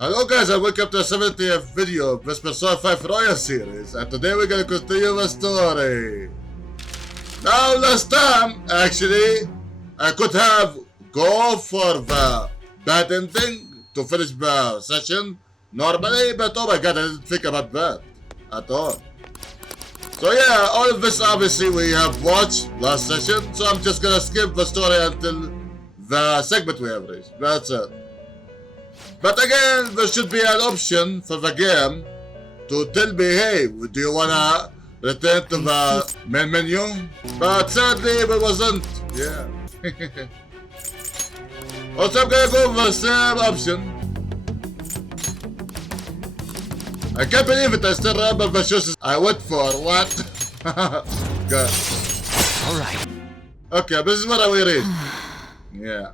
Hello guys and welcome to the 70th video of this Persona 5 Royal series, and today we're gonna continue the story. Now last time, actually, I could have go for the bad ending to finish the session normally, but oh my god, I didn't think about that at all. So yeah, all of this obviously we have watched last session, so I'm just gonna skip the story until the segment we have reached. That's it. But again, there should be an option for the game to tell me, hey, do you wanna return to the main menu? But sadly, it wasn't. Yeah. Also, I'm gonna go for the same option. I can't believe it, I still remember the choices I went for. What? God. Alright. Okay, this is what I will read. Yeah.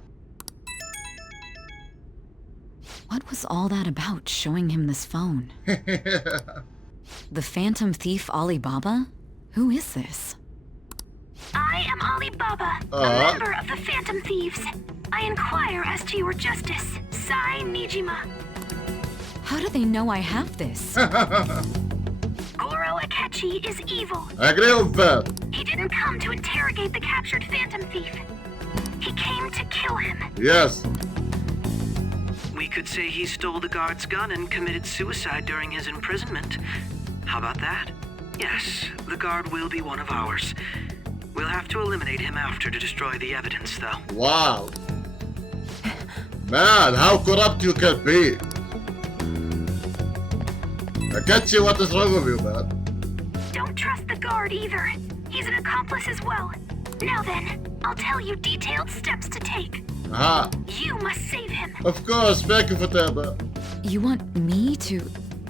What was all that about, showing him this phone? The Phantom Thief Alibaba? Who is this? I am Alibaba, a member of the Phantom Thieves. I inquire as to your justice, Sai Nijima. How do they know I have this? Goro Akechi is evil. I agree with that. He didn't come to interrogate the captured Phantom Thief. He came to kill him. Yes. We could say he stole the guard's gun and committed suicide during his imprisonment. How about that? Yes, the guard will be one of ours. We'll have to eliminate him after to destroy the evidence, though. Wow. Man, how corrupt you can be. I can't see what is wrong with you, man. Don't trust the guard either. He's an accomplice as well. Now then, I'll tell you detailed steps to take. Aha. You must save him. Of course, thank you for that. You want me to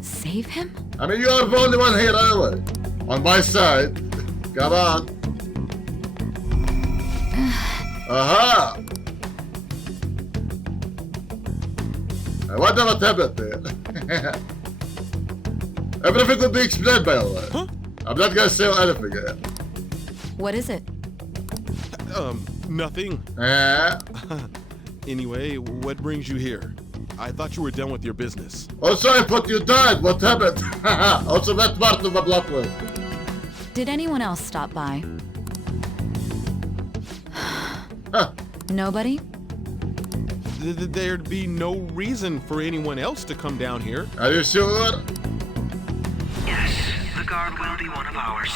save him? I mean, you are the only one here anyway. On my side. Come on. Aha. I wonder what happened there. Everything could be explained by the way. Huh? I'm not gonna say anything yet. What is it? Nothing. Anyway, what brings you here? I thought you were done with your business. Also, I thought you died. What happened? Also, that part of the plot twist. Did anyone else stop by? Nobody? There'd be no reason for anyone else to come down here. Are you sure? Yes, the guard will be one of ours.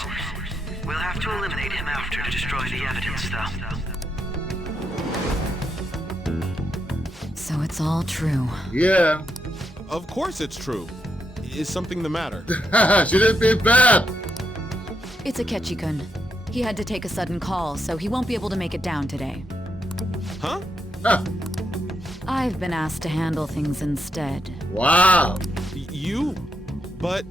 We'll have to eliminate him after to destroy the evidence, though. So it's all true. Yeah. Of course it's true. Is something the matter? She didn't be bad. It's Akechi-kun. He had to take a sudden call, so he won't be able to make it down today. Huh? I've been asked to handle things instead. Wow. You? But...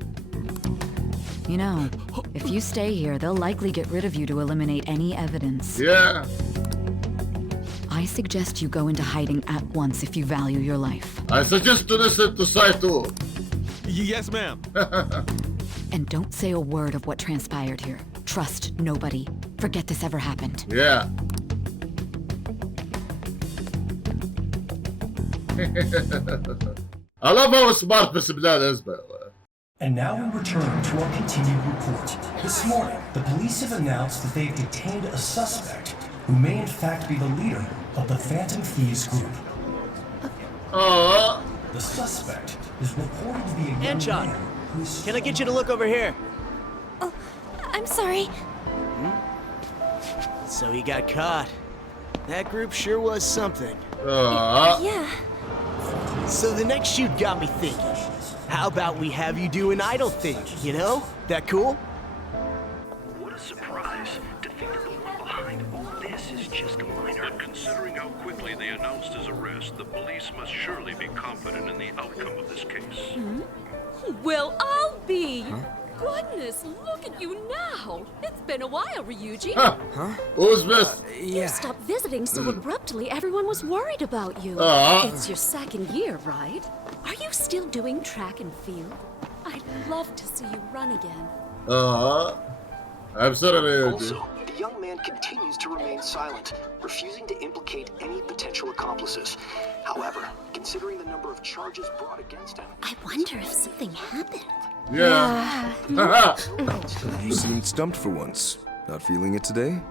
You know, if you stay here, they'll likely get rid of you to eliminate any evidence. Yeah. I suggest you go into hiding at once if you value your life. I suggest to listen to side 2. Yes, ma'am. And don't say a word of what transpired here. Trust nobody. Forget this ever happened. Yeah. I love how smart this man is, by the way. And now we return to our continued report. This morning, the police have announced that they've detained a suspect who may in fact be the leader of the Phantom Thieves group. The suspect is reported to be a young Anchon, man who's... can I get you to look over here? Oh, I'm sorry. So he got caught. That group sure was something. Yeah. So the next shoot got me thinking. How about we have you do an idol thing, you know? That cool? What a surprise to think that the one behind all this is just a minor. But considering how quickly they announced his arrest, the police must surely be confident in the outcome of this case. Well, I'll be. Goodness, look at you now. It's been a while, Ryuji. Who's this? You stopped visiting so abruptly, everyone was worried about you. It's your second year, right? Are you still doing track and field? I'd love to see you run again. I'm sorry. Also, the young man continues to remain silent, refusing to implicate any potential accomplices. However, considering the number of charges brought against him... I wonder if something happened. Yeah. You seemed stumped for once. Not feeling it today?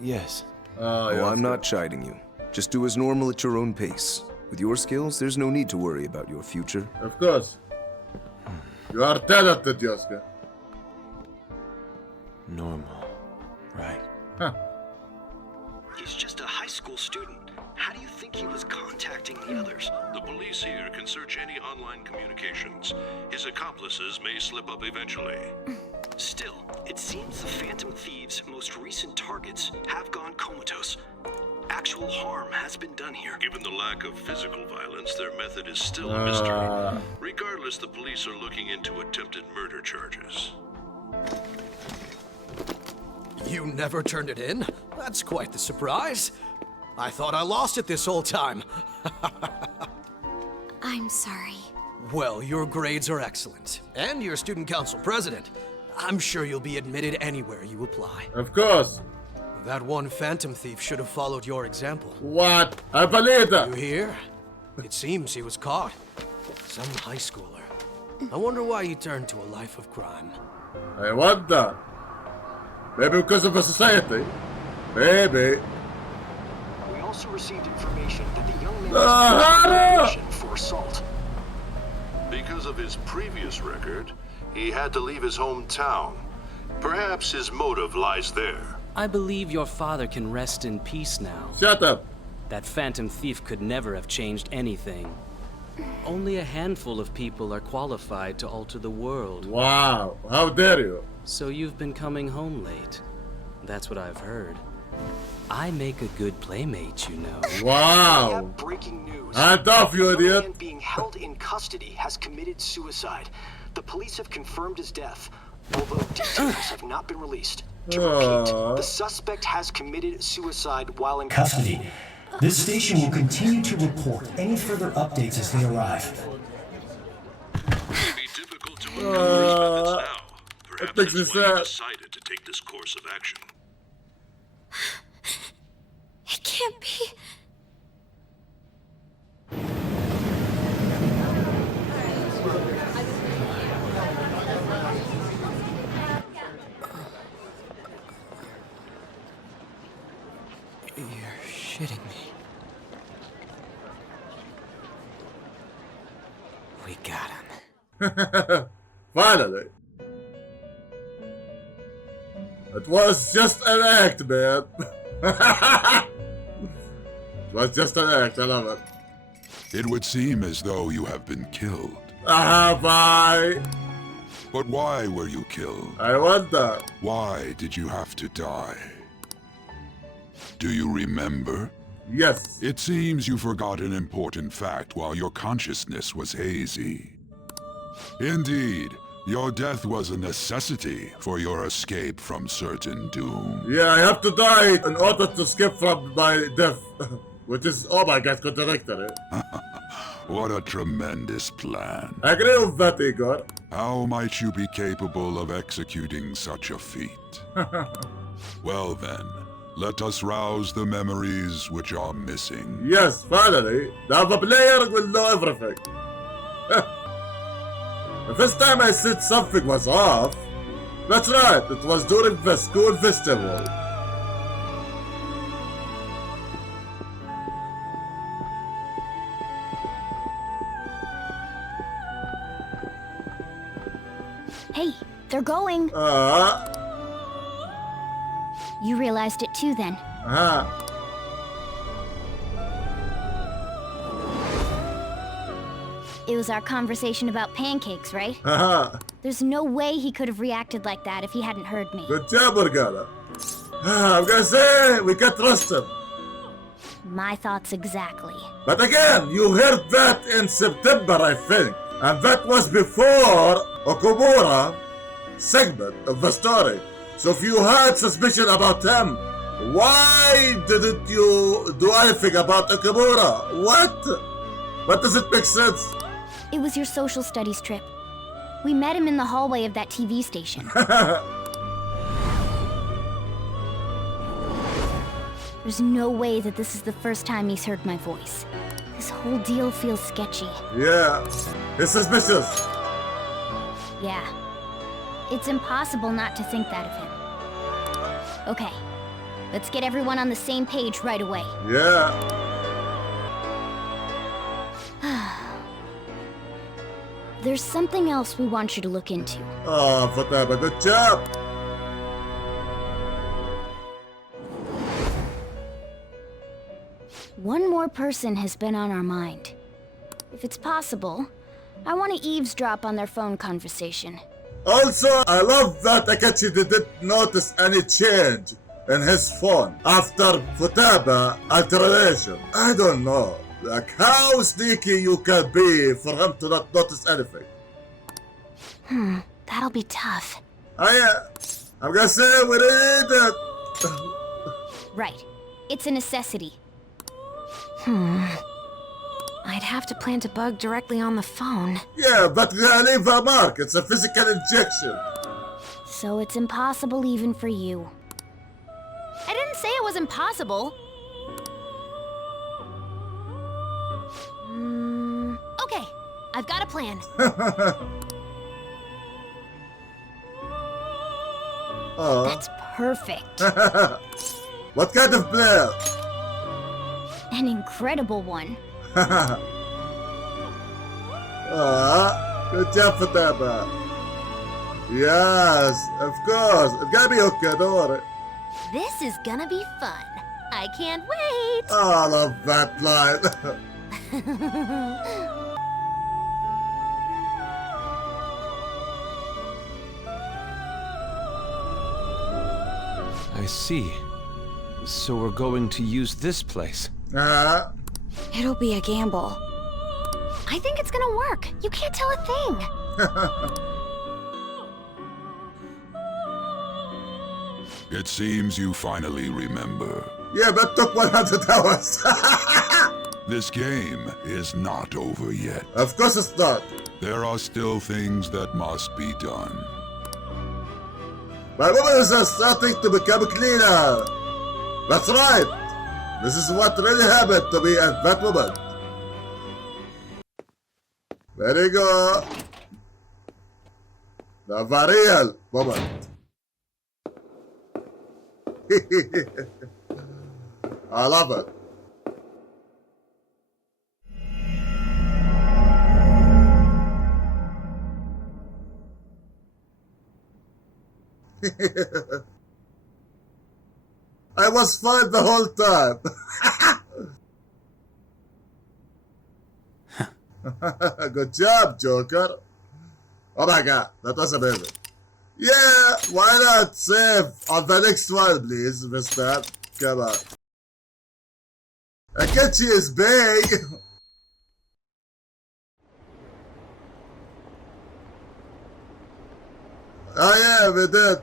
Yes. Oh, I'm not chiding you. Just do as normal at your own pace. With your skills, there's no need to worry about your future. Of course. You are talented, Yosuke. Normal. Right. Huh. He's just a high school student. How do you think he was contacting the others? The police here can search any online communications. His accomplices may slip up eventually. Still, it seems the Phantom Thieves' most recent targets have gone comatose. Actual harm has been done here. Given the lack of physical violence, their method is still a mystery. Regardless, the police are looking into attempted murder charges. You never turned it in? That's quite the surprise. I thought I lost it this whole time. I'm sorry. Well, your grades are excellent. And you're student council president. I'm sure you'll be admitted anywhere you apply. Of course. That one Phantom Thief should have followed your example. What? I believe that. You hear? It seems he was caught. Some high schooler. I wonder why he turned to a life of crime. I wonder. Maybe because of a society. Maybe. We also received information that the young man was for assault. Because of his previous record, he had to leave his hometown. Perhaps his motive lies there. I believe your father can rest in peace now. Shut up. That Phantom Thief could never have changed anything. Only a handful of people are qualified to alter the world. Wow, how dare you? So you've been coming home late. That's what I've heard. I make a good playmate, you know. Wow. We have breaking news. Hands off, you The idiot. man being held in custody has committed suicide. The police have confirmed his death, although details have not been released. To repeat, the suspect has committed suicide while in Custody. This station will continue to report any further updates as they arrive. It may be difficult to uncover his methods now. Perhaps that's why he decided to take this course of action. It can't be. You're shitting me. We got him. Finally. It was just an act, man. It was just an act, I love it. It would seem as though you have been killed. Have I? But why were you killed? I wonder. Why did you have to die? Do you remember? Yes. It seems you forgot an important fact while your consciousness was hazy. Indeed, your death was a necessity for your escape from certain doom. Yeah, I have to die in order to escape from my death. Which is, oh my god, contradictory. What a tremendous plan. I agree with that, Igor. How might you be capable of executing such a feat? Well then, let us rouse the memories which are missing. Yes, finally. Now the player will know everything. The first time I said something was off, that's right, it was during the school festival. Hey, they're going. You realized it too then. It was our conversation about pancakes, right? There's no way he could have reacted like that if he hadn't heard me. Good job, Morgana. I'm gonna say, we can trust him. My thoughts exactly. But again, you heard that in September, I think. And that was before Okumura segment of the story. So if you had suspicion about him, why didn't you do anything about Okumura? What? What does it make sense? It was your social studies trip. We met him in the hallway of that TV station. There's no way that this is the first time he's heard my voice. This whole deal feels sketchy. Yeah, it's suspicious. Yeah. It's impossible not to think that of him. Okay. Let's get everyone on the same page right away. Yeah. There's something else we want you to look into. Oh, Futaba, good job. One more person has been on our mind. If it's possible, I want to eavesdrop on their phone conversation. Also, I love that Akechi didn't notice any change in his phone after Futaba alteration. I don't know, like how sneaky you can be for him to not notice anything. That'll be tough. Oh yeah, I'm gonna say we need it. Right. It's a necessity. I'd have to plant a bug directly on the phone. Yeah, but we gotta leave a mark. It's a physical injection. So it's impossible even for you. I didn't say it was impossible. Okay, I've got a plan. Oh. That's perfect. What kind of plan? An incredible one. Good job, Futaba. Yes, of course. It's gotta be okay, don't worry. This is gonna be fun. I can't wait. Oh, I love that line. I see. So we're going to use this place. It'll be a gamble. I think it's gonna work. You can't tell a thing. It seems you finally remember. Yeah, but took 100 hours. This game is not over yet. Of course it's not. There are still things that must be done. My woman is starting to become cleaner. That's right. This is what really happened to me and that woman. There you go. The real woman. I love it. I was fine the whole time. Good job, Joker. Oh my god, that was amazing. Yeah, why not save on the next one, please, mister? Come on. Akechi is big. Oh yeah, we did.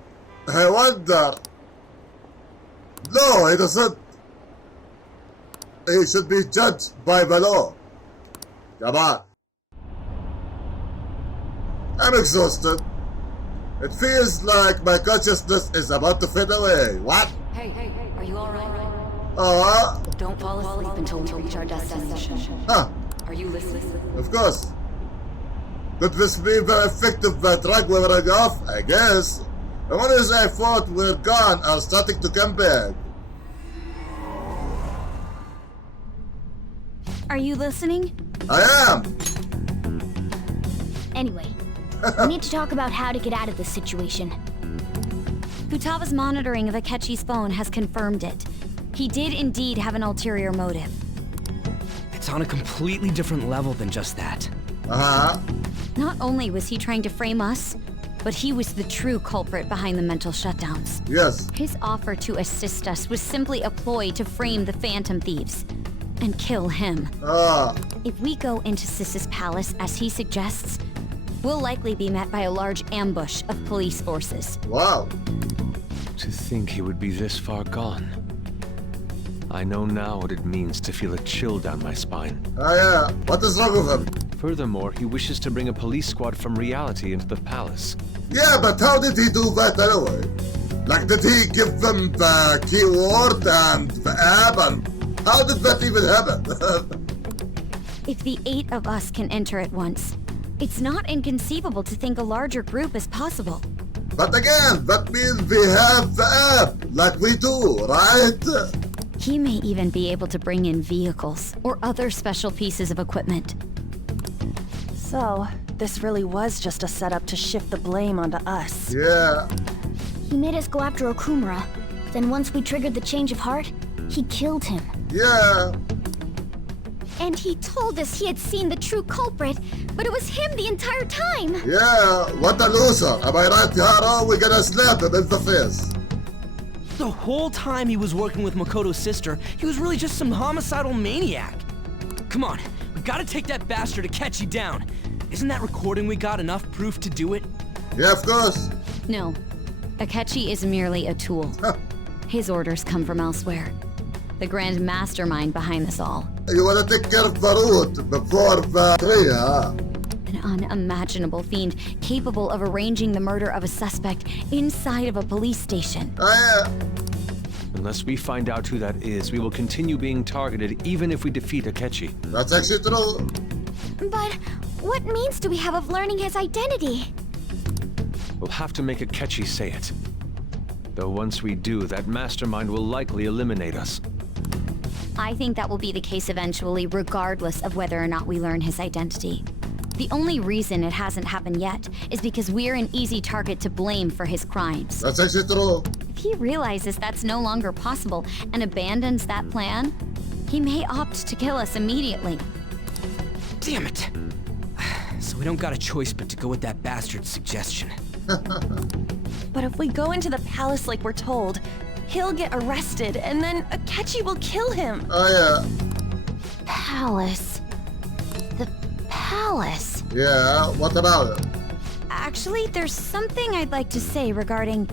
I wonder. No, he doesn't. He should be judged by the law. Come on. I'm exhausted. It feels like my consciousness is about to fade away. What? Hey, are you alright? Don't fall asleep until we reach our destination. Huh. Are you listening? Of course. Could this be the effect of the drug wearing off? I guess. The ones I thought were gone are starting to come back. Are you listening? I am. Anyway, we need to talk about how to get out of this situation. Futaba's monitoring of Akechi's phone has confirmed it. He did indeed have an ulterior motive. It's on a completely different level than just that. Not only was he trying to frame us, but he was the true culprit behind the mental shutdowns. Yes. His offer to assist us was simply a ploy to frame the Phantom Thieves and kill him. If we go into Sis's palace as he suggests, we'll likely be met by a large ambush of police forces. Wow. To think he would be this far gone. I know now what it means to feel a chill down my spine. Yeah. What is wrong with him? Furthermore, he wishes to bring a police squad from reality into the palace. Yeah, but how did he do that anyway? Like, did he give them the keyword and the app, and how did that even happen? If the 8 of us can enter at once, it's not inconceivable to think a larger group is possible. But again, that means we have the app, like we do, right? He may even be able to bring in vehicles or other special pieces of equipment. So, this really was just a setup to shift the blame onto us. Yeah. He made us go after Okumura. Then once we triggered the change of heart, he killed him. Yeah. And he told us he had seen the true culprit, but it was him the entire time. Yeah, what a loser. Am I right, Yaro? We're gonna slap him in the face. The whole time he was working with Makoto's sister, he was really just some homicidal maniac. Come on, we gotta take that bastard Akechi down. Isn't that recording we got enough proof to do it? Yeah, of course. No. Akechi is merely a tool. His orders come from elsewhere. The grand mastermind behind this all. You wanna take care of the root before the tree, huh? An unimaginable fiend capable of arranging the murder of a suspect inside of a police station. Oh, yeah. Unless we find out who that is, we will continue being targeted even if we defeat Akechi. That's actually true. But what means do we have of learning his identity? We'll have to make Akechi say it. Though once we do, that mastermind will likely eliminate us. I think that will be the case eventually, regardless of whether or not we learn his identity. The only reason it hasn't happened yet is because we're an easy target to blame for his crimes. That's actually true. If he realizes that's no longer possible and abandons that plan, he may opt to kill us immediately. Damn it! So we don't got a choice but to go with that bastard's suggestion. But if we go into the palace like we're told, he'll get arrested, and then Akechi will kill him. Oh, yeah. Palace. The palace. Yeah, what about it? Actually, there's something I'd like to say regarding...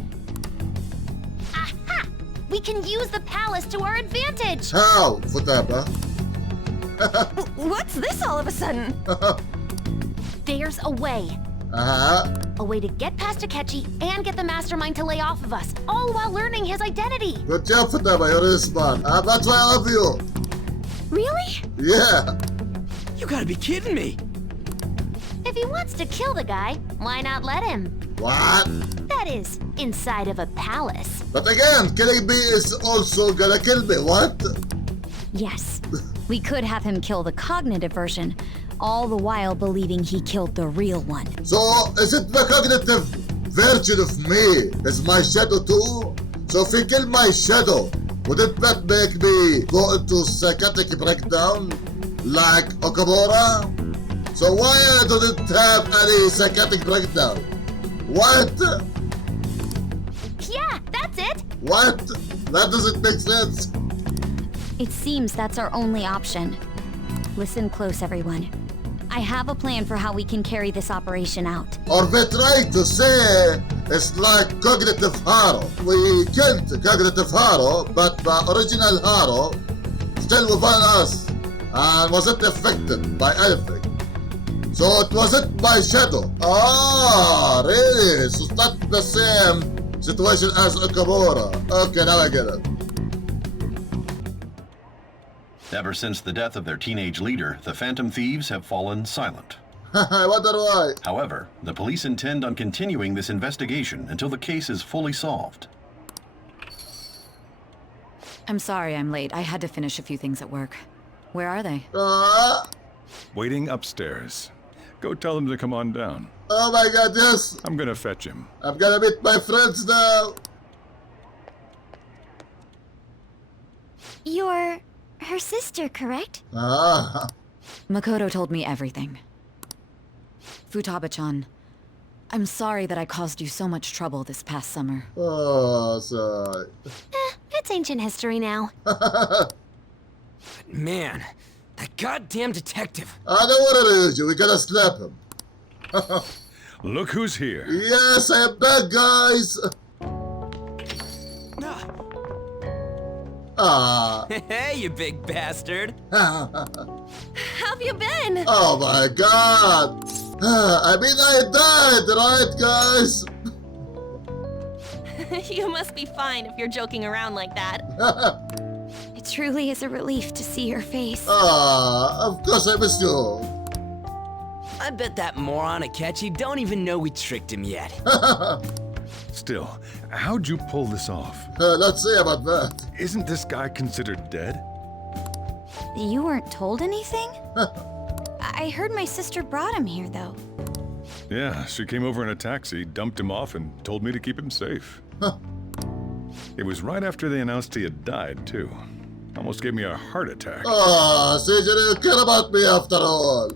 Aha! We can use the palace to our advantage! How, Futaba? What's this all of a sudden? There's a way. Uh-huh. A way to get past Akechi and get the mastermind to lay off of us, all while learning his identity. Good job, Futaba. You're really smart. That's why I love you. Really? Yeah. You gotta be kidding me. If he wants to kill the guy, why not let him? What? That is, inside of a palace. But again, killing me is also gonna kill me. What? Yes. We could have him kill the cognitive version, all the while believing he killed the real one. So, is it the cognitive version of me? Is my shadow too? So if he killed my shadow, wouldn't that make me go into psychotic breakdown? Like Okamura? So why I didn't have any psychotic breakdown? What? Yeah, that's it! What? That doesn't make sense. It seems that's our only option. Listen close, everyone. I have a plan for how we can carry this operation out. Or they try to say it's like cognitive Haro. We killed cognitive Haro, but the original Haro still within us and wasn't affected by anything. So it wasn't my shadow. Ah, really? So it's not the same situation as Okamura. Okay, now I get it. Ever since the death of their teenage leader, the Phantom Thieves have fallen silent. I wonder why. However, the police intend on continuing this investigation until the case is fully solved. I'm sorry I'm late. I had to finish a few things at work. Where are they? Waiting upstairs. Go tell them to come on down. Oh my god, yes. I'm gonna fetch him. I'm gonna meet my friends now. You're her sister, correct? Ah. Makoto told me everything. Futaba-chan, I'm sorry that I caused you so much trouble this past summer. Oh, sorry. It's ancient history now. Man, that goddamn detective. I know what it is, we gotta slap him. Look who's here. Yes, I am back, guys. Ah. Hey, you big bastard. How have you been? Oh my god. I mean, I died, right, guys? You must be fine if you're joking around like that. It truly is a relief to see your face. Of course I miss you. I bet that moron Akechi don't even know we tricked him yet. Still, how'd you pull this off? Let's see about that. Isn't this guy considered dead? You weren't told anything? I heard my sister brought him here, though. Yeah, she came over in a taxi, dumped him off, and told me to keep him safe. It was right after they announced he had died, too. Almost gave me a heart attack. So you didn't care about me after all.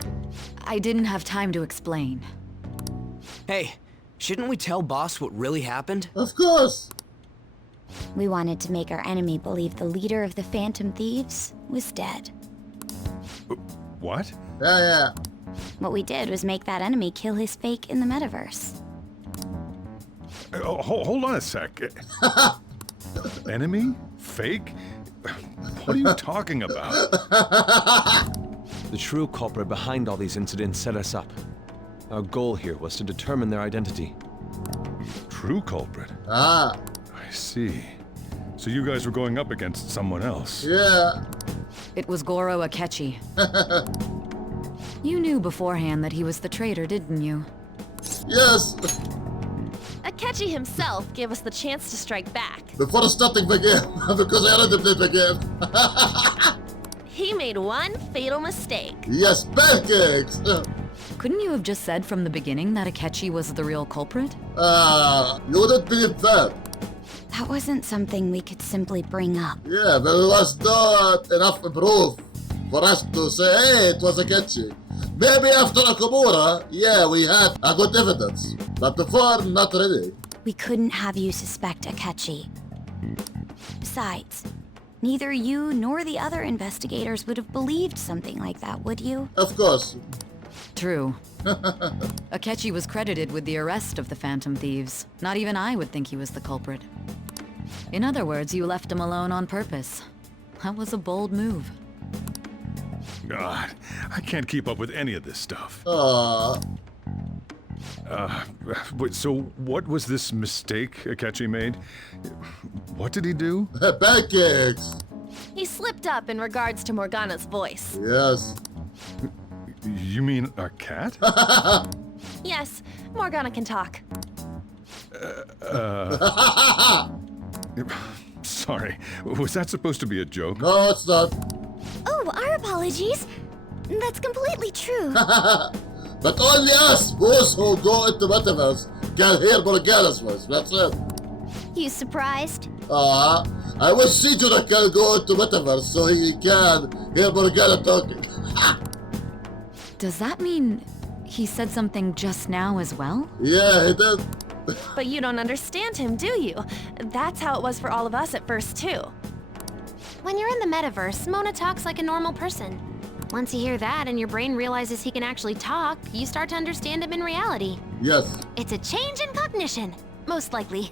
I didn't have time to explain. Hey, shouldn't we tell boss what really happened? Of course. We wanted to make our enemy believe the leader of the Phantom Thieves was dead. What? Yeah. What we did was make that enemy kill his fake in the metaverse. Hold on a sec. Enemy? Fake? What are you talking about? The true culprit behind all these incidents set us up. Our goal here was to determine their identity. True culprit? I see. So you guys were going up against someone else? Yeah. It was Goro Akechi. You knew beforehand that he was the traitor, didn't you? Yes. Akechi himself gave us the chance to strike back. Before starting the game, because I already played the game. He made one fatal mistake. Yes, pancakes! Couldn't you have just said from the beginning that Akechi was the real culprit? You wouldn't believe that. That wasn't something we could simply bring up. Yeah, there was not enough proof for us to say, hey, it was Akechi. Maybe after Nakamura, yeah, we had a good evidence. But before, not really. We couldn't have you suspect Akechi. Besides, neither you nor the other investigators would have believed something like that, would you? Of course. True. Akechi was credited with the arrest of the Phantom Thieves. Not even I would think he was the culprit. In other words, you left him alone on purpose. That was a bold move. God, I can't keep up with any of this stuff. So what was this mistake Akechi made? What did he do? Pancakes! He slipped up in regards to Morgana's voice. Yes. You mean a cat? Yes, Morgana can talk. Sorry, was that supposed to be a joke? No, it's not. Oh, our apologies. That's completely true. But only us, those who go into Metaverse, can hear Morgana's voice. That's it. You surprised? I wish Sijura can go into Metaverse so he can hear Morgana talking. Does that mean he said something just now as well? Yeah, he did. But you don't understand him, do you? That's how it was for all of us at first, too. When you're in the metaverse, Mona talks like a normal person. Once you hear that and your brain realizes he can actually talk, you start to understand him in reality. Yes. It's a change in cognition, most likely.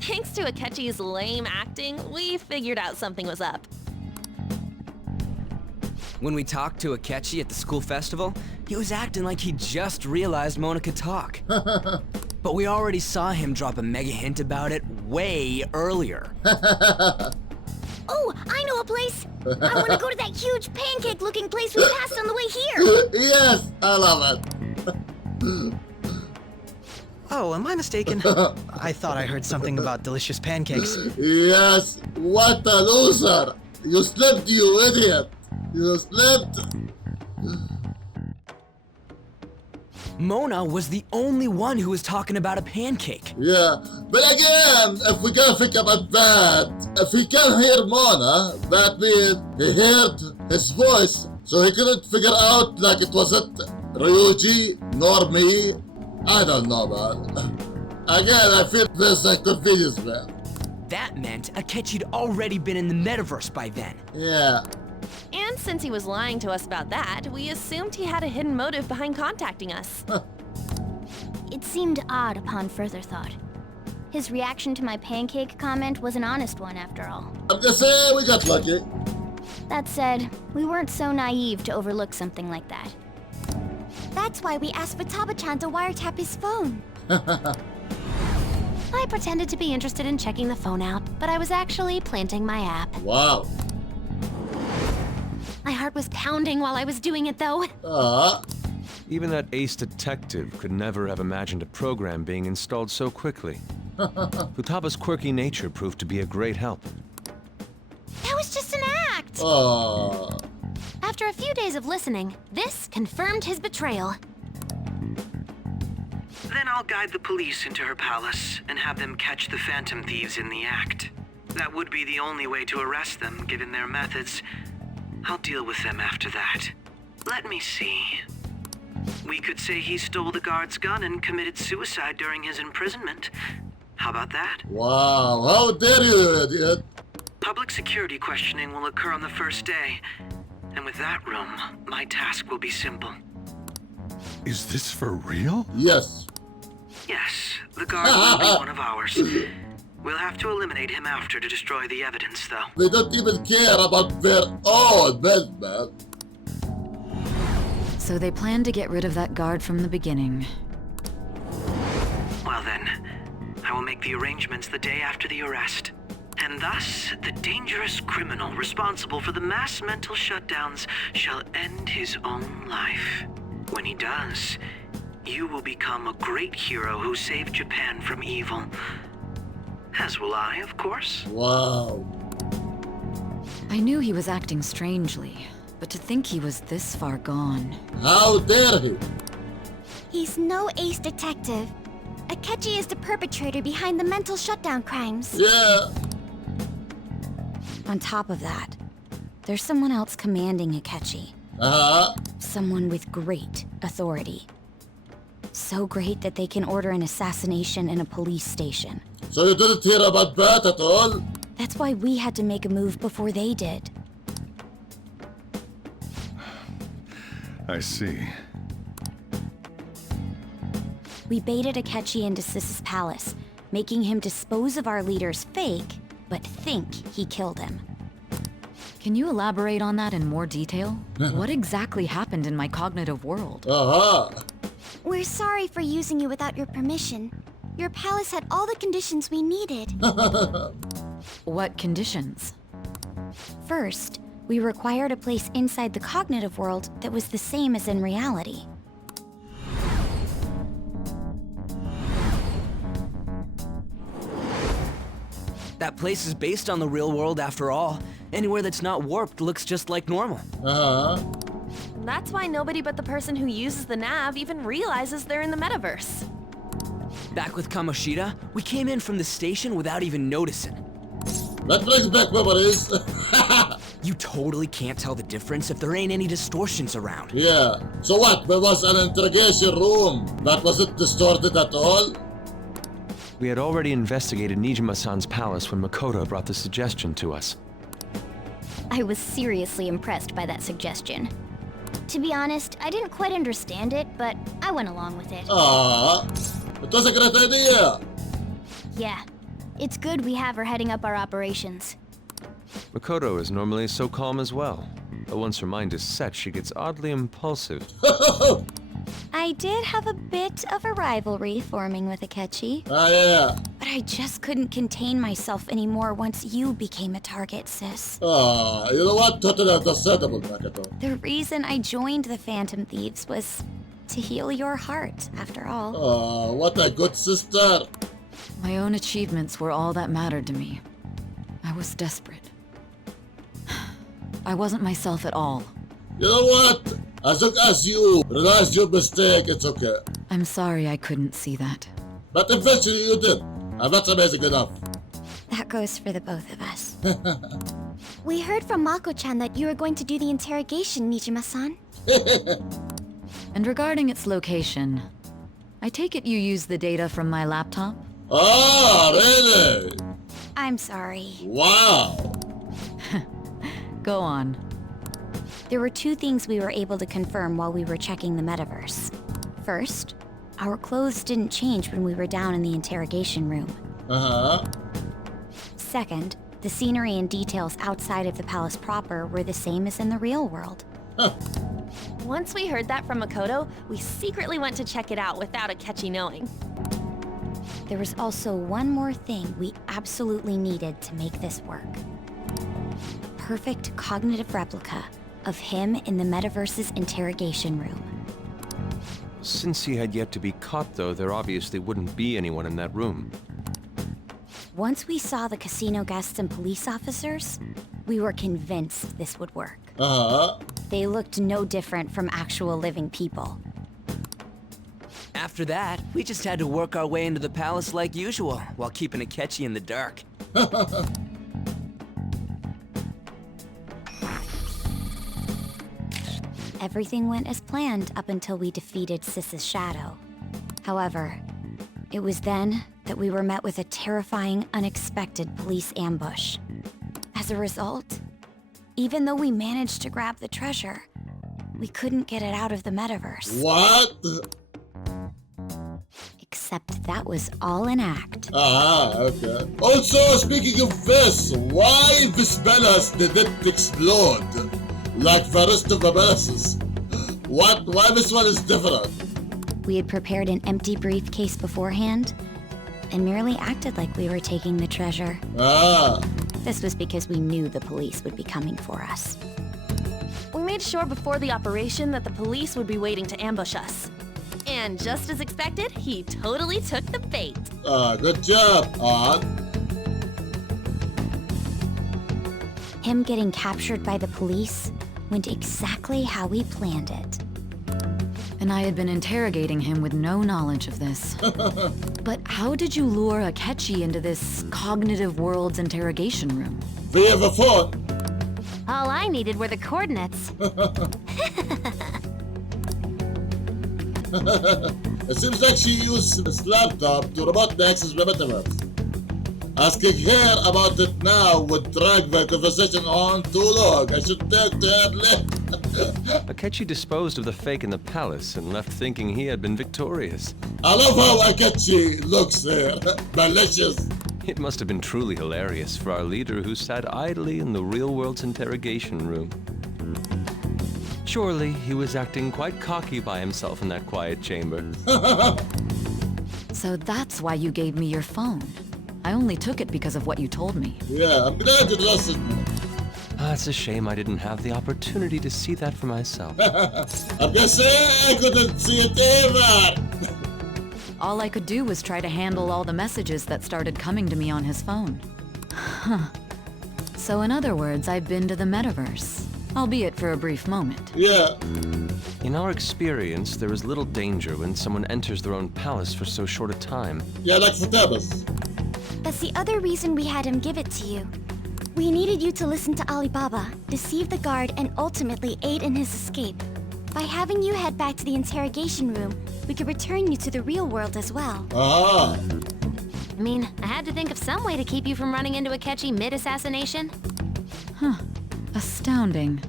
Thanks to Akechi's lame acting, we figured out something was up. When we talked to Akechi at the school festival, he was acting like he just realized Mona could talk. But we already saw him drop a mega hint about it way earlier. Oh, I know a place! I want to go to that huge pancake-looking place we passed on the way here! Yes, I love it. Oh, am I mistaken? I thought I heard something about delicious pancakes. Yes, what a loser! You slipped, you idiot! You slipped! Mona was the only one who was talking about a pancake. Yeah, but again, if we can think about that, if he can hear Mona, that means he heard his voice, so he couldn't figure out like it wasn't Ryuji nor me. I don't know, man. Again, I feel this confusions, man. That meant Akechi'd already been in the metaverse by then. Yeah. And since he was lying to us about that, we assumed he had a hidden motive behind contacting us. It seemed odd upon further thought. His reaction to my pancake comment was an honest one, after all. I'm just saying we got lucky. That said, we weren't so naive to overlook something like that. That's why we asked Futaba-chan to wiretap his phone. I pretended to be interested in checking the phone out, but I was actually planting my app. Wow. My heart was pounding while I was doing it, though. Even that ace detective could never have imagined a program being installed so quickly. Futaba's quirky nature proved to be a great help. That was just an act! After a few days of listening, this confirmed his betrayal. Then I'll guide the police into her palace and have them catch the Phantom Thieves in the act. That would be the only way to arrest them, given their methods. I'll deal with them after that. Let me see. We could say he stole the guard's gun and committed suicide during his imprisonment. How about that? Wow, how dare you, idiot! Public security questioning will occur on the first day. And with that room, my task will be simple. Is this for real? Yes. Yes, the guard will be one of ours. We'll have to eliminate him after to destroy the evidence, though. They don't even care about their own man. So they plan to get rid of that guard from the beginning. Well then, I will make the arrangements the day after the arrest. And thus, the dangerous criminal responsible for the mass mental shutdowns shall end his own life. When he does, you will become a great hero who saved Japan from evil. As will I, of course. Wow. I knew he was acting strangely, but to think he was this far gone. How dare he? He's no ace detective. Akechi is the perpetrator behind the mental shutdown crimes. Yeah. On top of that, there's someone else commanding Akechi. Someone with great authority. So great that they can order an assassination in a police station. So you didn't hear about that at all? That's why we had to make a move before they did. I see. We baited Akechi into Sis's palace, making him dispose of our leader's fake, but think he killed him. Can you elaborate on that in more detail? What exactly happened in my cognitive world? We're sorry for using you without your permission. Your palace had all the conditions we needed. What conditions? First, we required a place inside the cognitive world that was the same as in reality. That place is based on the real world after all. Anywhere that's not warped looks just like normal. That's why nobody but the person who uses the nav even realizes they're in the metaverse. Back with Kamoshida, we came in from the station without even noticing. That brings back memories. You totally can't tell the difference if there ain't any distortions around. Yeah. So what? There was an interrogation room. That wasn't distorted at all? We had already investigated Nijima-san's palace when Makoto brought the suggestion to us. I was seriously impressed by that suggestion. To be honest, I didn't quite understand it, but I went along with it. It was a great idea. Yeah, it's good we have her heading up our operations. Makoto is normally so calm as well, but once her mind is set, she gets oddly impulsive. I did have a bit of a rivalry forming with Akechi. Yeah. But I just couldn't contain myself anymore once you became a target, sis. You know what? Totally understandable, Makoto. The reason I joined the Phantom Thieves was to heal your heart, after all. What a good sister. My own achievements were all that mattered to me. I was desperate. I wasn't myself at all. You know what? As long as you realize your mistake, it's okay. I'm sorry I couldn't see that. But eventually you did. And that's amazing enough. That goes for the both of us. We heard from Mako-chan that you were going to do the interrogation, Nijima-san. And regarding its location, I take it you used the data from my laptop? Really? I'm sorry. Wow. Go on. There were two things we were able to confirm while we were checking the metaverse. First, our clothes didn't change when we were down in the interrogation room. Uh-huh. Second, the scenery and details outside of the palace proper were the same as in the real world. Once we heard that from Makoto, we secretly went to check it out without Akechi knowing. There was also one more thing we absolutely needed to make this work. A perfect cognitive replica of him in the metaverse's interrogation room. Since he had yet to be caught, though, there obviously wouldn't be anyone in that room. Once we saw the casino guests and police officers, we were convinced this would work. Uh-huh. They looked no different from actual living people. After that, we just had to work our way into the palace like usual, while keeping Akechi in the dark. Everything went as planned up until we defeated Sis's shadow. However, it was then that we were met with a terrifying, unexpected police ambush. As a result, even though we managed to grab the treasure, we couldn't get it out of the metaverse. What? Except that was all an act. Ah, okay. Also, speaking of this, why this palace didn't explode like the rest of the palaces? Why this one is different? We had prepared an empty briefcase beforehand and merely acted like we were taking the treasure. Ah. This was because we knew the police would be coming for us. We made sure before the operation that the police would be waiting to ambush us. And just as expected, he totally took the bait. Good job, On. Him getting captured by the police went exactly how we planned it. And I had been interrogating him with no knowledge of this. But how did you lure Akechi into this cognitive world's interrogation room? Via the phone. All I needed were the coordinates. It seems like she used this laptop to remote access the metaverse. Asking her about it now would drag the conversation on too long. I should talk to her later. Akechi disposed of the fake in the palace and left thinking he had been victorious. I love how Akechi looks here. Malicious. It must have been truly hilarious for our leader who sat idly in the real world's interrogation room. Surely he was acting quite cocky by himself in that quiet chamber. So that's why you gave me your phone. I only took it because of what you told me. Yeah, I'm glad you trusted me. It's a shame I didn't have the opportunity to see that for myself. I'm gonna say I couldn't see it either. All I could do was try to handle all the messages that started coming to me on his phone. Huh. So in other words, I've been to the metaverse. Albeit for a brief moment. Yeah. In our experience, there is little danger when someone enters their own palace for so short a time. Yeah, like Futabas. That's the other reason we had him give it to you. We needed you to listen to Alibaba, deceive the guard, and ultimately aid in his escape. By having you head back to the interrogation room, we could return you to the real world as well. Ah. I mean, I had to think of some way to keep you from running into Akechi mid-assassination. Huh. Astounding.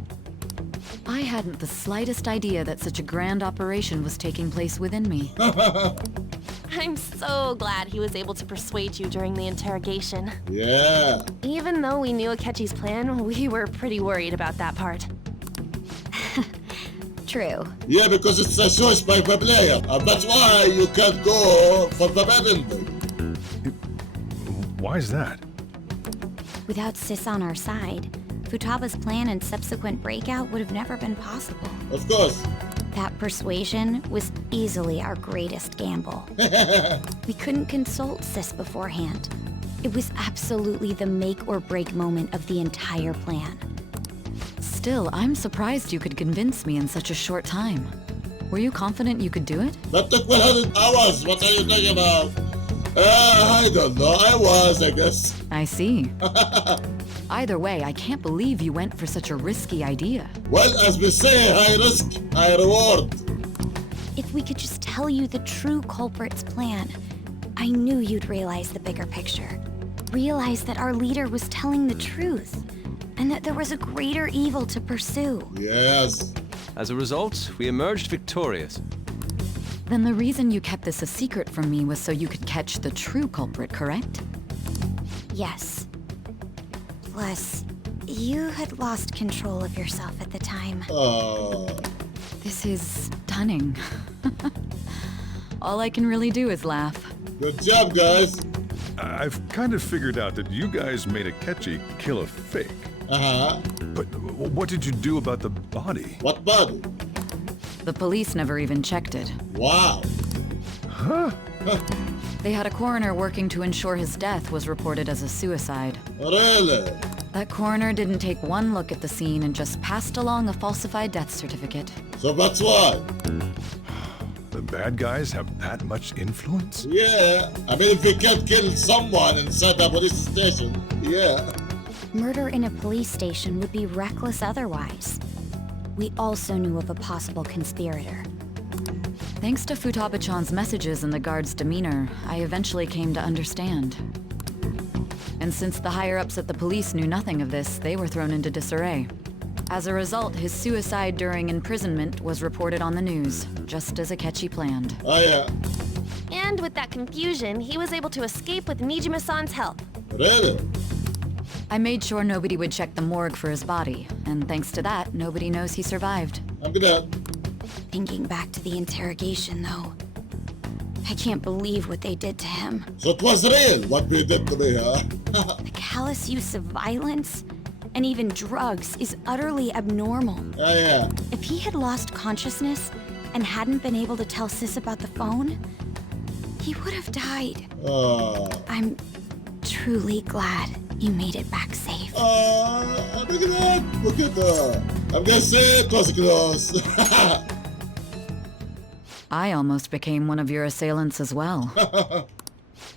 I hadn't the slightest idea that such a grand operation was taking place within me. I'm so glad he was able to persuade you during the interrogation. Yeah. Even though we knew Akechi's plan, we were pretty worried about that part. True. Yeah, because it's a choice by the player. And that's why you can't go for the bad ending. Why is that? Without Sis on our side, Futaba's plan and subsequent breakout would have never been possible. Of course. That persuasion was easily our greatest gamble. We couldn't consult Sis beforehand. It was absolutely the make or break moment of the entire plan. Still, I'm surprised you could convince me in such a short time. Were you confident you could do it? That took 100 hours. What are you talking about? I don't know. I was, I guess. I see. Either way, I can't believe you went for such a risky idea. Well, as we say, high risk, high reward. If we could just tell you the true culprit's plan, I knew you'd realize the bigger picture. Realize that our leader was telling the truth, and that there was a greater evil to pursue. Yes. As a result, we emerged victorious. Then the reason you kept this a secret from me was so you could catch the true culprit, correct? Yes. Plus, you had lost control of yourself at the time. This is stunning. All I can really do is laugh. Good job, guys. I've kind of figured out that you guys made Akechi kill a fake. But what did you do about the body? What body? The police never even checked it. Wow. Huh? They had a coroner working to ensure his death was reported as a suicide. Really? That coroner didn't take one look at the scene and just passed along a falsified death certificate. So that's why. The bad guys have that much influence? Yeah. I mean, if you can't kill someone inside a police station, yeah. Murder in a police station would be reckless otherwise. We also knew of a possible conspirator. Thanks to Futaba-chan's messages and the guard's demeanor, I eventually came to understand. And since the higher-ups at the police knew nothing of this, they were thrown into disarray. As a result, his suicide during imprisonment was reported on the news, just as Akechi planned. Oh yeah. And with that confusion, he was able to escape with Nijima-san's help. Really? I made sure nobody would check the morgue for his body, and thanks to that, nobody knows he survived. I'm glad. Thinking back to the interrogation, though, I can't believe what they did to him. So it was real, what we did to me, huh? The callous use of violence and even drugs is utterly abnormal. Oh yeah. If he had lost consciousness and hadn't been able to tell Sis about the phone, he would have died. I'm truly glad you made it back safe. Look at that! Look at that! I'm gonna say it was close. I almost became one of your assailants as well.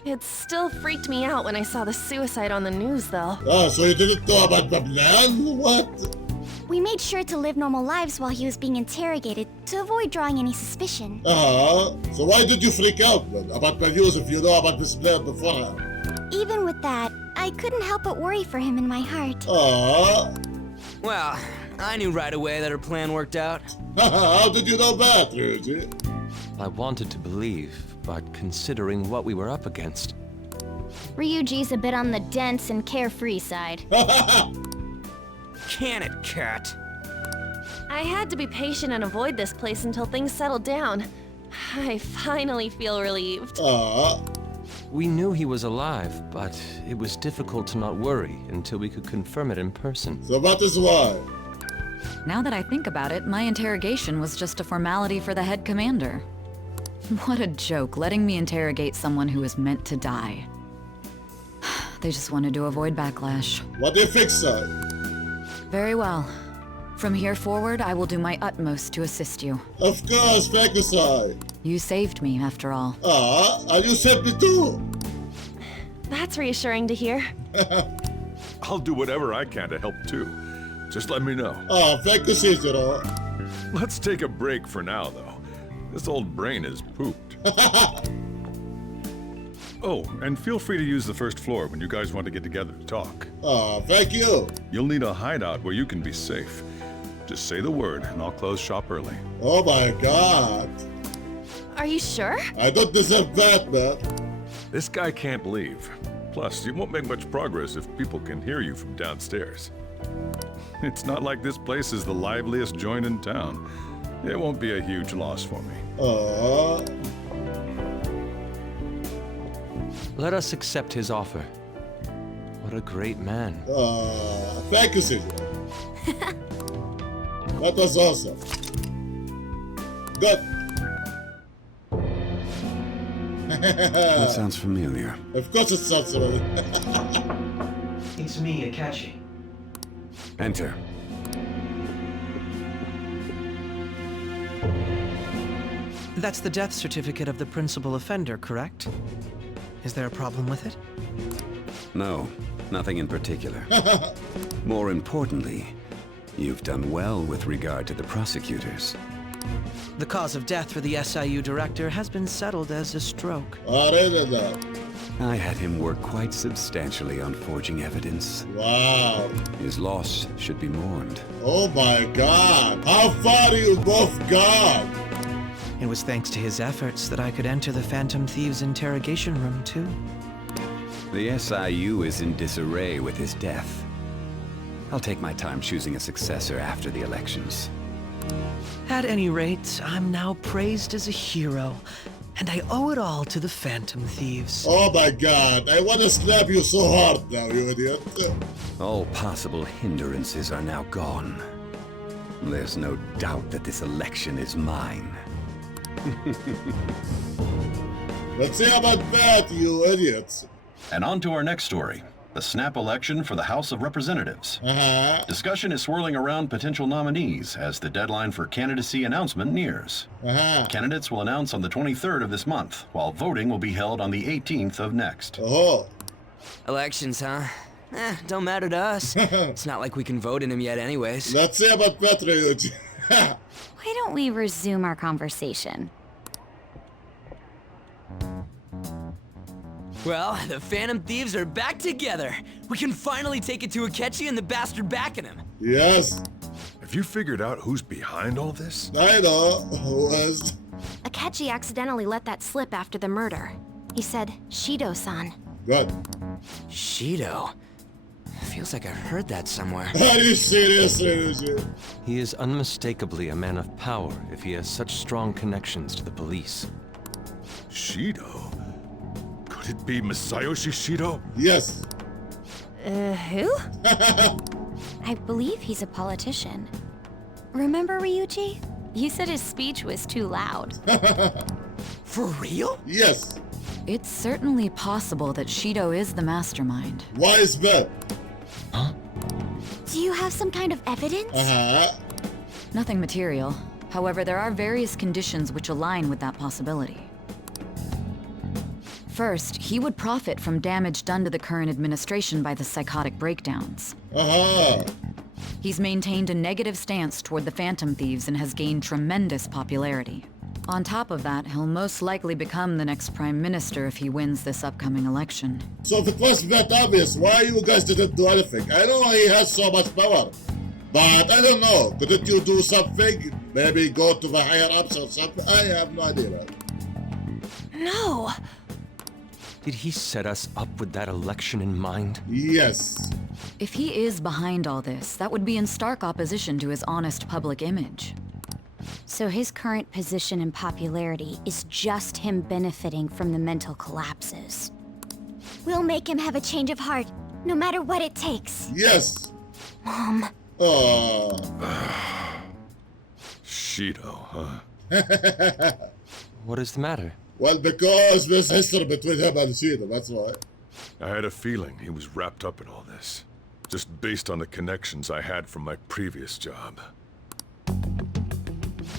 It still freaked me out when I saw the suicide on the news, though. So you didn't know about the plan? What? We made sure to live normal lives while he was being interrogated to avoid drawing any suspicion. So why did you freak out then about my news if you know about this plan beforehand? Even with that, I couldn't help but worry for him in my heart. Well, I knew right away that her plan worked out. How did you know that, Ryuji? I wanted to believe, but considering what we were up against... Ryuji's a bit on the dense and carefree side. Can it, cat? I had to be patient and avoid this place until things settled down. I finally feel relieved. We knew he was alive, but it was difficult to not worry until we could confirm it in person. So that is why. Now that I think about it, my interrogation was just a formality for the head commander. What a joke, letting me interrogate someone who was meant to die. They just wanted to avoid backlash. What do you think, sir? Very well. From here forward, I will do my utmost to assist you. Of course, thank you, sir. You saved me, after all. And you saved me too. That's reassuring to hear. I'll do whatever I can to help too. Just let me know. Thank you, Shizuru. Let's take a break for now, though. This old brain is pooped. Oh, and feel free to use the first floor when you guys want to get together to talk. Thank you. You'll need a hideout where you can be safe. Just say the word, and I'll close shop early. Oh my god. Are you sure? I don't deserve that, man. This guy can't leave. Plus, you won't make much progress if people can hear you from downstairs. It's not like this place is the liveliest joint in town. It won't be a huge loss for me. Let us accept his offer. What a great man. Thank you, Caesar. That was awesome. Good. That sounds familiar. Of course it sounds familiar. It's me, Akechi. Enter. That's the death certificate of the principal offender, correct? Is there a problem with it? No, nothing in particular. More importantly, you've done well with regard to the prosecutors. The cause of death for the SIU director has been settled as a stroke. I had him work quite substantially on forging evidence. Wow. His loss should be mourned. Oh my god. How far you both got? It was thanks to his efforts that I could enter the Phantom Thieves' interrogation room, too. The SIU is in disarray with his death. I'll take my time choosing a successor after the elections. At any rate, I'm now praised as a hero, and I owe it all to the Phantom Thieves. Oh my god, I wanna slap you so hard now, you idiot. All possible hindrances are now gone. There's no doubt that this election is mine. Let's see about that, you idiots. And on to our next story. The snap election for the House of Representatives. Discussion is swirling around potential nominees as the deadline for candidacy announcement nears. Candidates will announce on the 23rd of this month, while voting will be held on the 18th of next. Elections, huh? Don't matter to us. It's not like we can vote in them yet anyways. Let's see about Petra. Why don't we resume our conversation? Well, the Phantom Thieves are back together. We can finally take it to Akechi and the bastard backing him. Yes. Have you figured out who's behind all this? I know. Who is? Akechi accidentally let that slip after the murder. He said, Shido-san. Good. Shido? Feels like I've heard that somewhere. Are you serious? He is unmistakably a man of power if he has such strong connections to the police. Shido? Could it be Masayoshi Shido? Yes. Who? I believe he's a politician. Remember, Ryuji? You said his speech was too loud. For real? Yes. It's certainly possible that Shido is the mastermind. Why is that? Huh? Do you have some kind of evidence? Nothing material. However, there are various conditions which align with that possibility. First, he would profit from damage done to the current administration by the psychotic breakdowns. He's maintained a negative stance toward the Phantom Thieves and has gained tremendous popularity. On top of that, he'll most likely become the next Prime Minister if he wins this upcoming election. So if it was that obvious, why you guys didn't do anything? I know he has so much power, but I don't know. Couldn't you do something? Maybe go to the higher ups or something? I have no idea. No. Did he set us up with that election in mind? Yes. If he is behind all this, that would be in stark opposition to his honest public image. So his current position and popularity is just him benefiting from the mental collapses. We'll make him have a change of heart, no matter what it takes. Yes. Mom. Shido, huh? What is the matter? Well, because there's history between him and Shido, that's why. I had a feeling he was wrapped up in all this, just based on the connections I had from my previous job.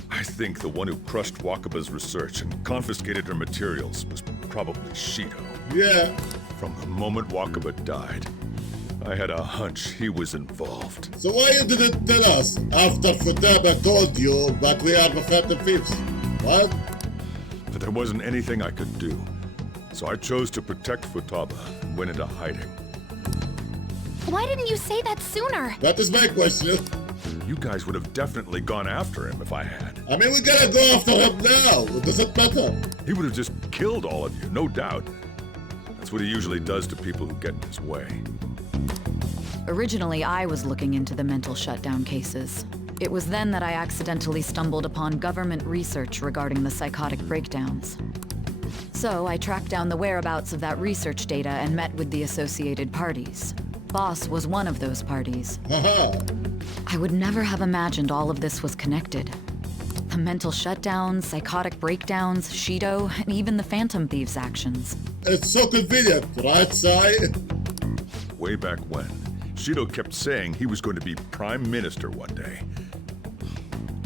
I think the one who crushed Wakaba's research and confiscated her materials was probably Shido. Yeah. From the moment Wakaba died, I had a hunch he was involved. So why you didn't tell us after Futaba told you that we are the Phantom Thieves? What? But there wasn't anything I could do. So I chose to protect Futaba and went into hiding. Why didn't you say that sooner? That is my question. You guys would have definitely gone after him if I had. I mean, we gotta go after him now. Does it matter? He would have just killed all of you, no doubt. That's what he usually does to people who get in his way. Originally, I was looking into the mental shutdown cases. It was then that I accidentally stumbled upon government research regarding the psychotic breakdowns. So I tracked down the whereabouts of that research data and met with the associated parties. Boss was one of those parties. I would never have imagined all of this was connected. The mental shutdowns, psychotic breakdowns, Shido, and even the Phantom Thieves' actions. It's so convenient, right, Sai? Way back when, Shido kept saying he was going to be Prime Minister one day.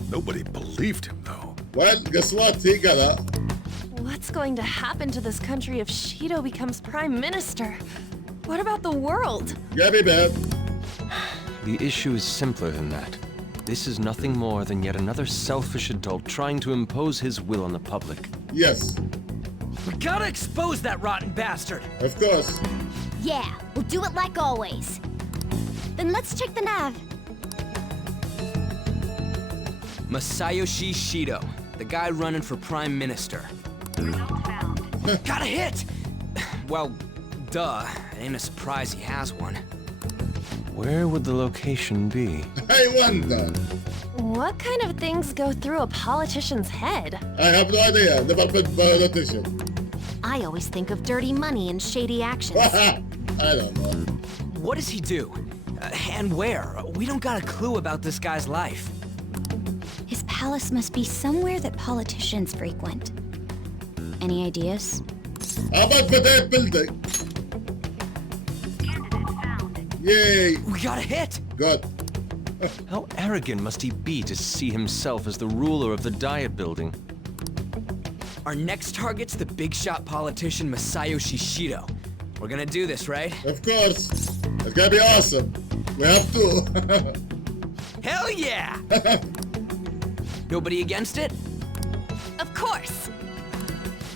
Nobody believed him, though. Well, guess what? He got it. What's going to happen to this country if Shido becomes Prime Minister? What about the world? Yeah, me bad. The issue is simpler than that. This is nothing more than yet another selfish adult trying to impose his will on the public. Yes. We gotta expose that rotten bastard! Of course. Yeah, we'll do it like always. Then let's check the nav. Masayoshi Shido. The guy running for Prime Minister. Got a hit! Well, duh. It ain't a surprise he has one. Where would the location be? I wonder. What kind of things go through a politician's head? I have no idea. Never been politician. I always think of dirty money and shady actions. I don't know. What does he do? And where? We don't got a clue about this guy's life. His palace must be somewhere that politicians frequent. Any ideas? How about for that building? Yay! We got a hit! Good. How arrogant must he be to see himself as the ruler of the Diet Building? Our next target's the big shot politician Masayoshi Shido. We're gonna do this, right? Of course. It's gonna be awesome. We have to. Hell yeah! Nobody against it? Of course!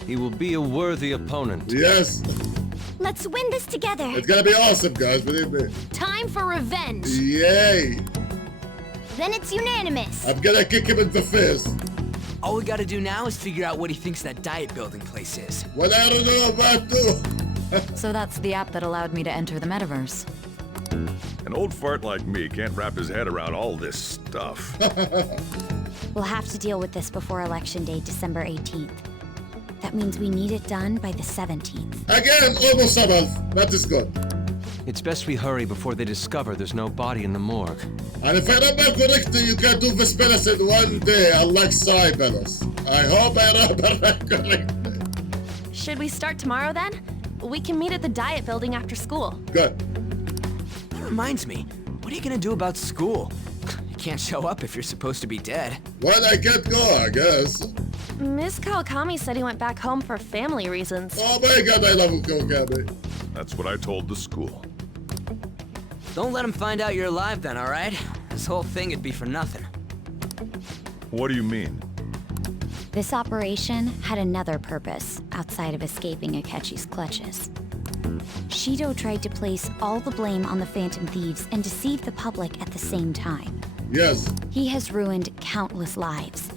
He will be a worthy opponent. Yes. Let's win this together. It's gonna be awesome, guys. Believe me. Time for revenge. Yay! Then it's unanimous. I'm gonna kick him in the face. All we gotta do now is figure out what he thinks that Diet Building place is. Well, I don't know what to. So that's the app that allowed me to enter the metaverse. An old fart like me can't wrap his head around all this stuff. We'll have to deal with this before Election Day, December 18th. That means we need it done by the 17th. Again, almost a month. That is good. It's best we hurry before they discover there's no body in the morgue. And if I remember correctly, you can do this medicine one day, unlike Cyberus. I hope I remember correctly. Should we start tomorrow then? We can meet at the Diet Building after school. Good. That reminds me, what are you gonna do about school? You can't show up if you're supposed to be dead. Well, I can't go, I guess. Miss Kawakami said he went back home for family reasons. Oh my god, I love Kawakami. That's what I told the school. Don't let him find out you're alive then, alright? This whole thing would be for nothing. What do you mean? This operation had another purpose outside of escaping Akechi's clutches. Shido tried to place all the blame on the Phantom Thieves and deceive the public at the same time. Yes. He has ruined countless lives,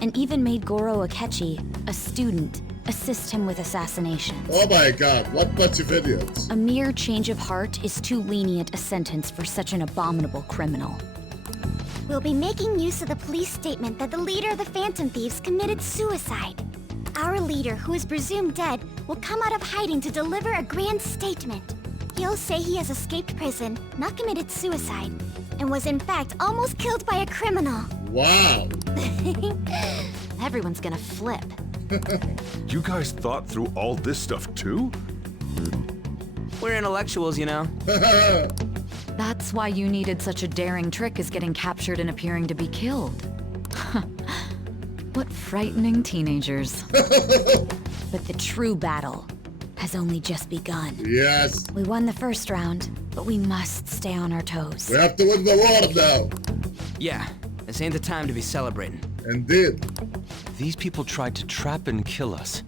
and even made Goro Akechi, a student, assist him with assassinations. Oh my god, what bunch of idiots. A mere change of heart is too lenient a sentence for such an abominable criminal. We'll be making use of the police statement that the leader of the Phantom Thieves committed suicide. Our leader, who is presumed dead, will come out of hiding to deliver a grand statement. He'll say he has escaped prison, not committed suicide, and was in fact almost killed by a criminal. Wow. Everyone's gonna flip. You guys thought through all this stuff too? We're intellectuals, you know. That's why you needed such a daring trick as getting captured and appearing to be killed. What frightening teenagers. But the true battle has only just begun. Yes. We won the first round, but we must stay on our toes. We have to win the war now. Yeah, this ain't the time to be celebrating. Indeed. These people tried to trap and kill us.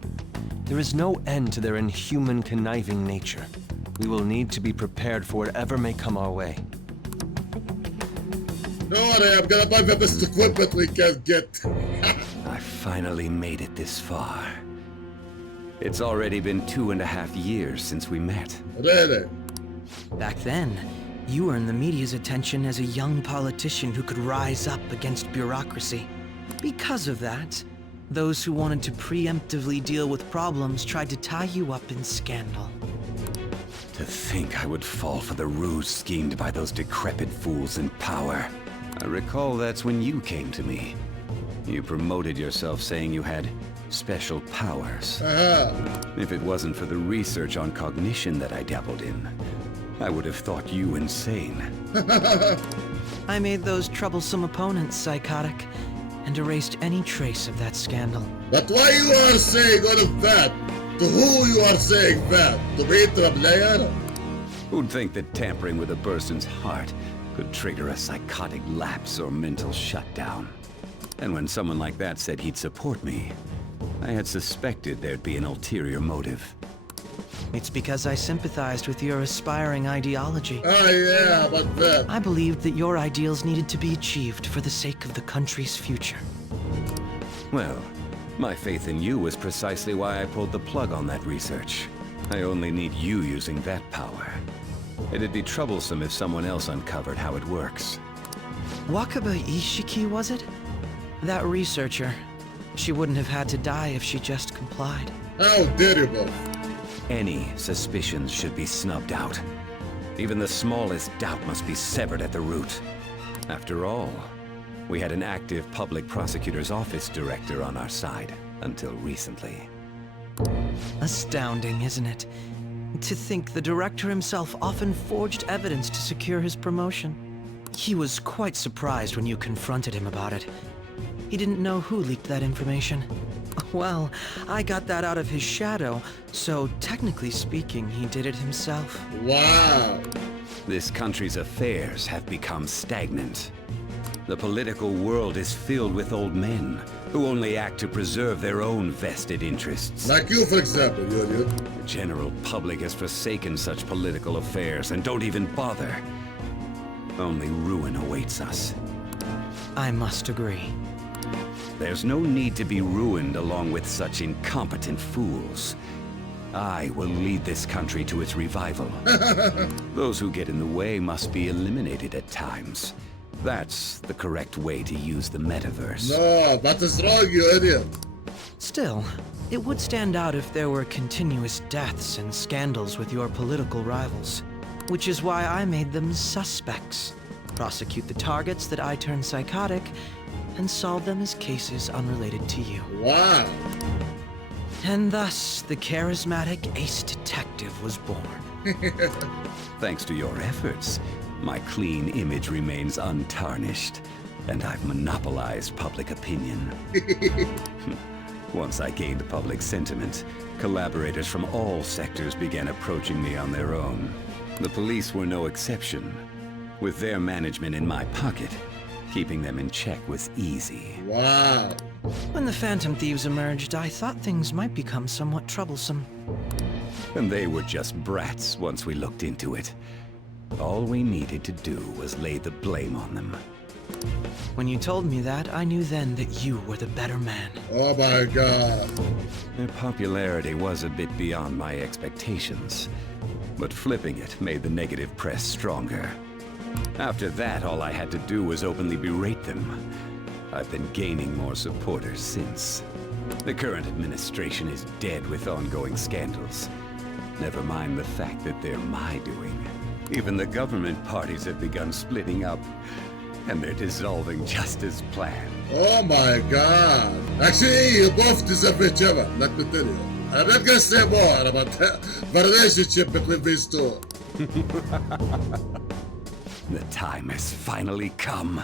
There is no end to their inhuman, conniving nature. We will need to be prepared for whatever may come our way. Don't worry, I'm gonna buy the best equipment we can get. I finally made it this far. It's already been 2.5 years since we met. Really? Back then, you earned the media's attention as a young politician who could rise up against bureaucracy. Because of that, those who wanted to preemptively deal with problems tried to tie you up in scandal. To think I would fall for the ruse schemed by those decrepit fools in power. I recall that's when you came to me. You promoted yourself saying you had special powers. If it wasn't for the research on cognition that I dabbled in, I would have thought you insane. I made those troublesome opponents psychotic and erased any trace of that scandal. But why you are saying all of that? To who you are saying that? To me, to a player? Who'd think that tampering with a person's heart could trigger a psychotic lapse or mental shutdown? And when someone like that said he'd support me, I had suspected there'd be an ulterior motive. It's because I sympathized with your aspiring ideology. Oh yeah, but that. I believed that your ideals needed to be achieved for the sake of the country's future. Well, my faith in you was precisely why I pulled the plug on that research. I only need you using that power. It'd be troublesome if someone else uncovered how it works. Wakaba Ishiki, was it? That researcher. She wouldn't have had to die if she just complied. How dare you both? Any suspicions should be snubbed out. Even the smallest doubt must be severed at the root. After all, we had an active public prosecutor's office director on our side until recently. Astounding, isn't it? To think the director himself often forged evidence to secure his promotion. He was quite surprised when you confronted him about it. He didn't know who leaked that information. Well, I got that out of his shadow, so technically speaking, he did it himself. Wow! This country's affairs have become stagnant. The political world is filled with old men who only act to preserve their own vested interests. Like you, for example, Yodio. The general public has forsaken such political affairs and don't even bother. Only ruin awaits us. I must agree. There's no need to be ruined along with such incompetent fools. I will lead this country to its revival. Those who get in the way must be eliminated at times. That's the correct way to use the metaverse. No, that is wrong, you idiot. Still, it would stand out if there were continuous deaths and scandals with your political rivals. Which is why I made them suspects. Prosecute the targets that I turn psychotic, and solve them as cases unrelated to you. Wow. And thus, the charismatic ace detective was born. Thanks to your efforts, my clean image remains untarnished, and I've monopolized public opinion. Once I gained public sentiment, collaborators from all sectors began approaching me on their own. The police were no exception. With their management in my pocket, keeping them in check was easy. Wow. When the Phantom Thieves emerged, I thought things might become somewhat troublesome. And they were just brats once we looked into it. All we needed to do was lay the blame on them. When you told me that, I knew then that you were the better man. Oh my god. Their popularity was a bit beyond my expectations, but flipping it made the negative press stronger. After that, all I had to do was openly berate them. I've been gaining more supporters since. The current administration is dead with ongoing scandals. Never mind the fact that they're my doing. Even the government parties have begun splitting up, and they're dissolving just as planned. Oh my god. Actually, you both deserve each other, let me tell you. I'm not gonna say more about the relationship between these two. The time has finally come.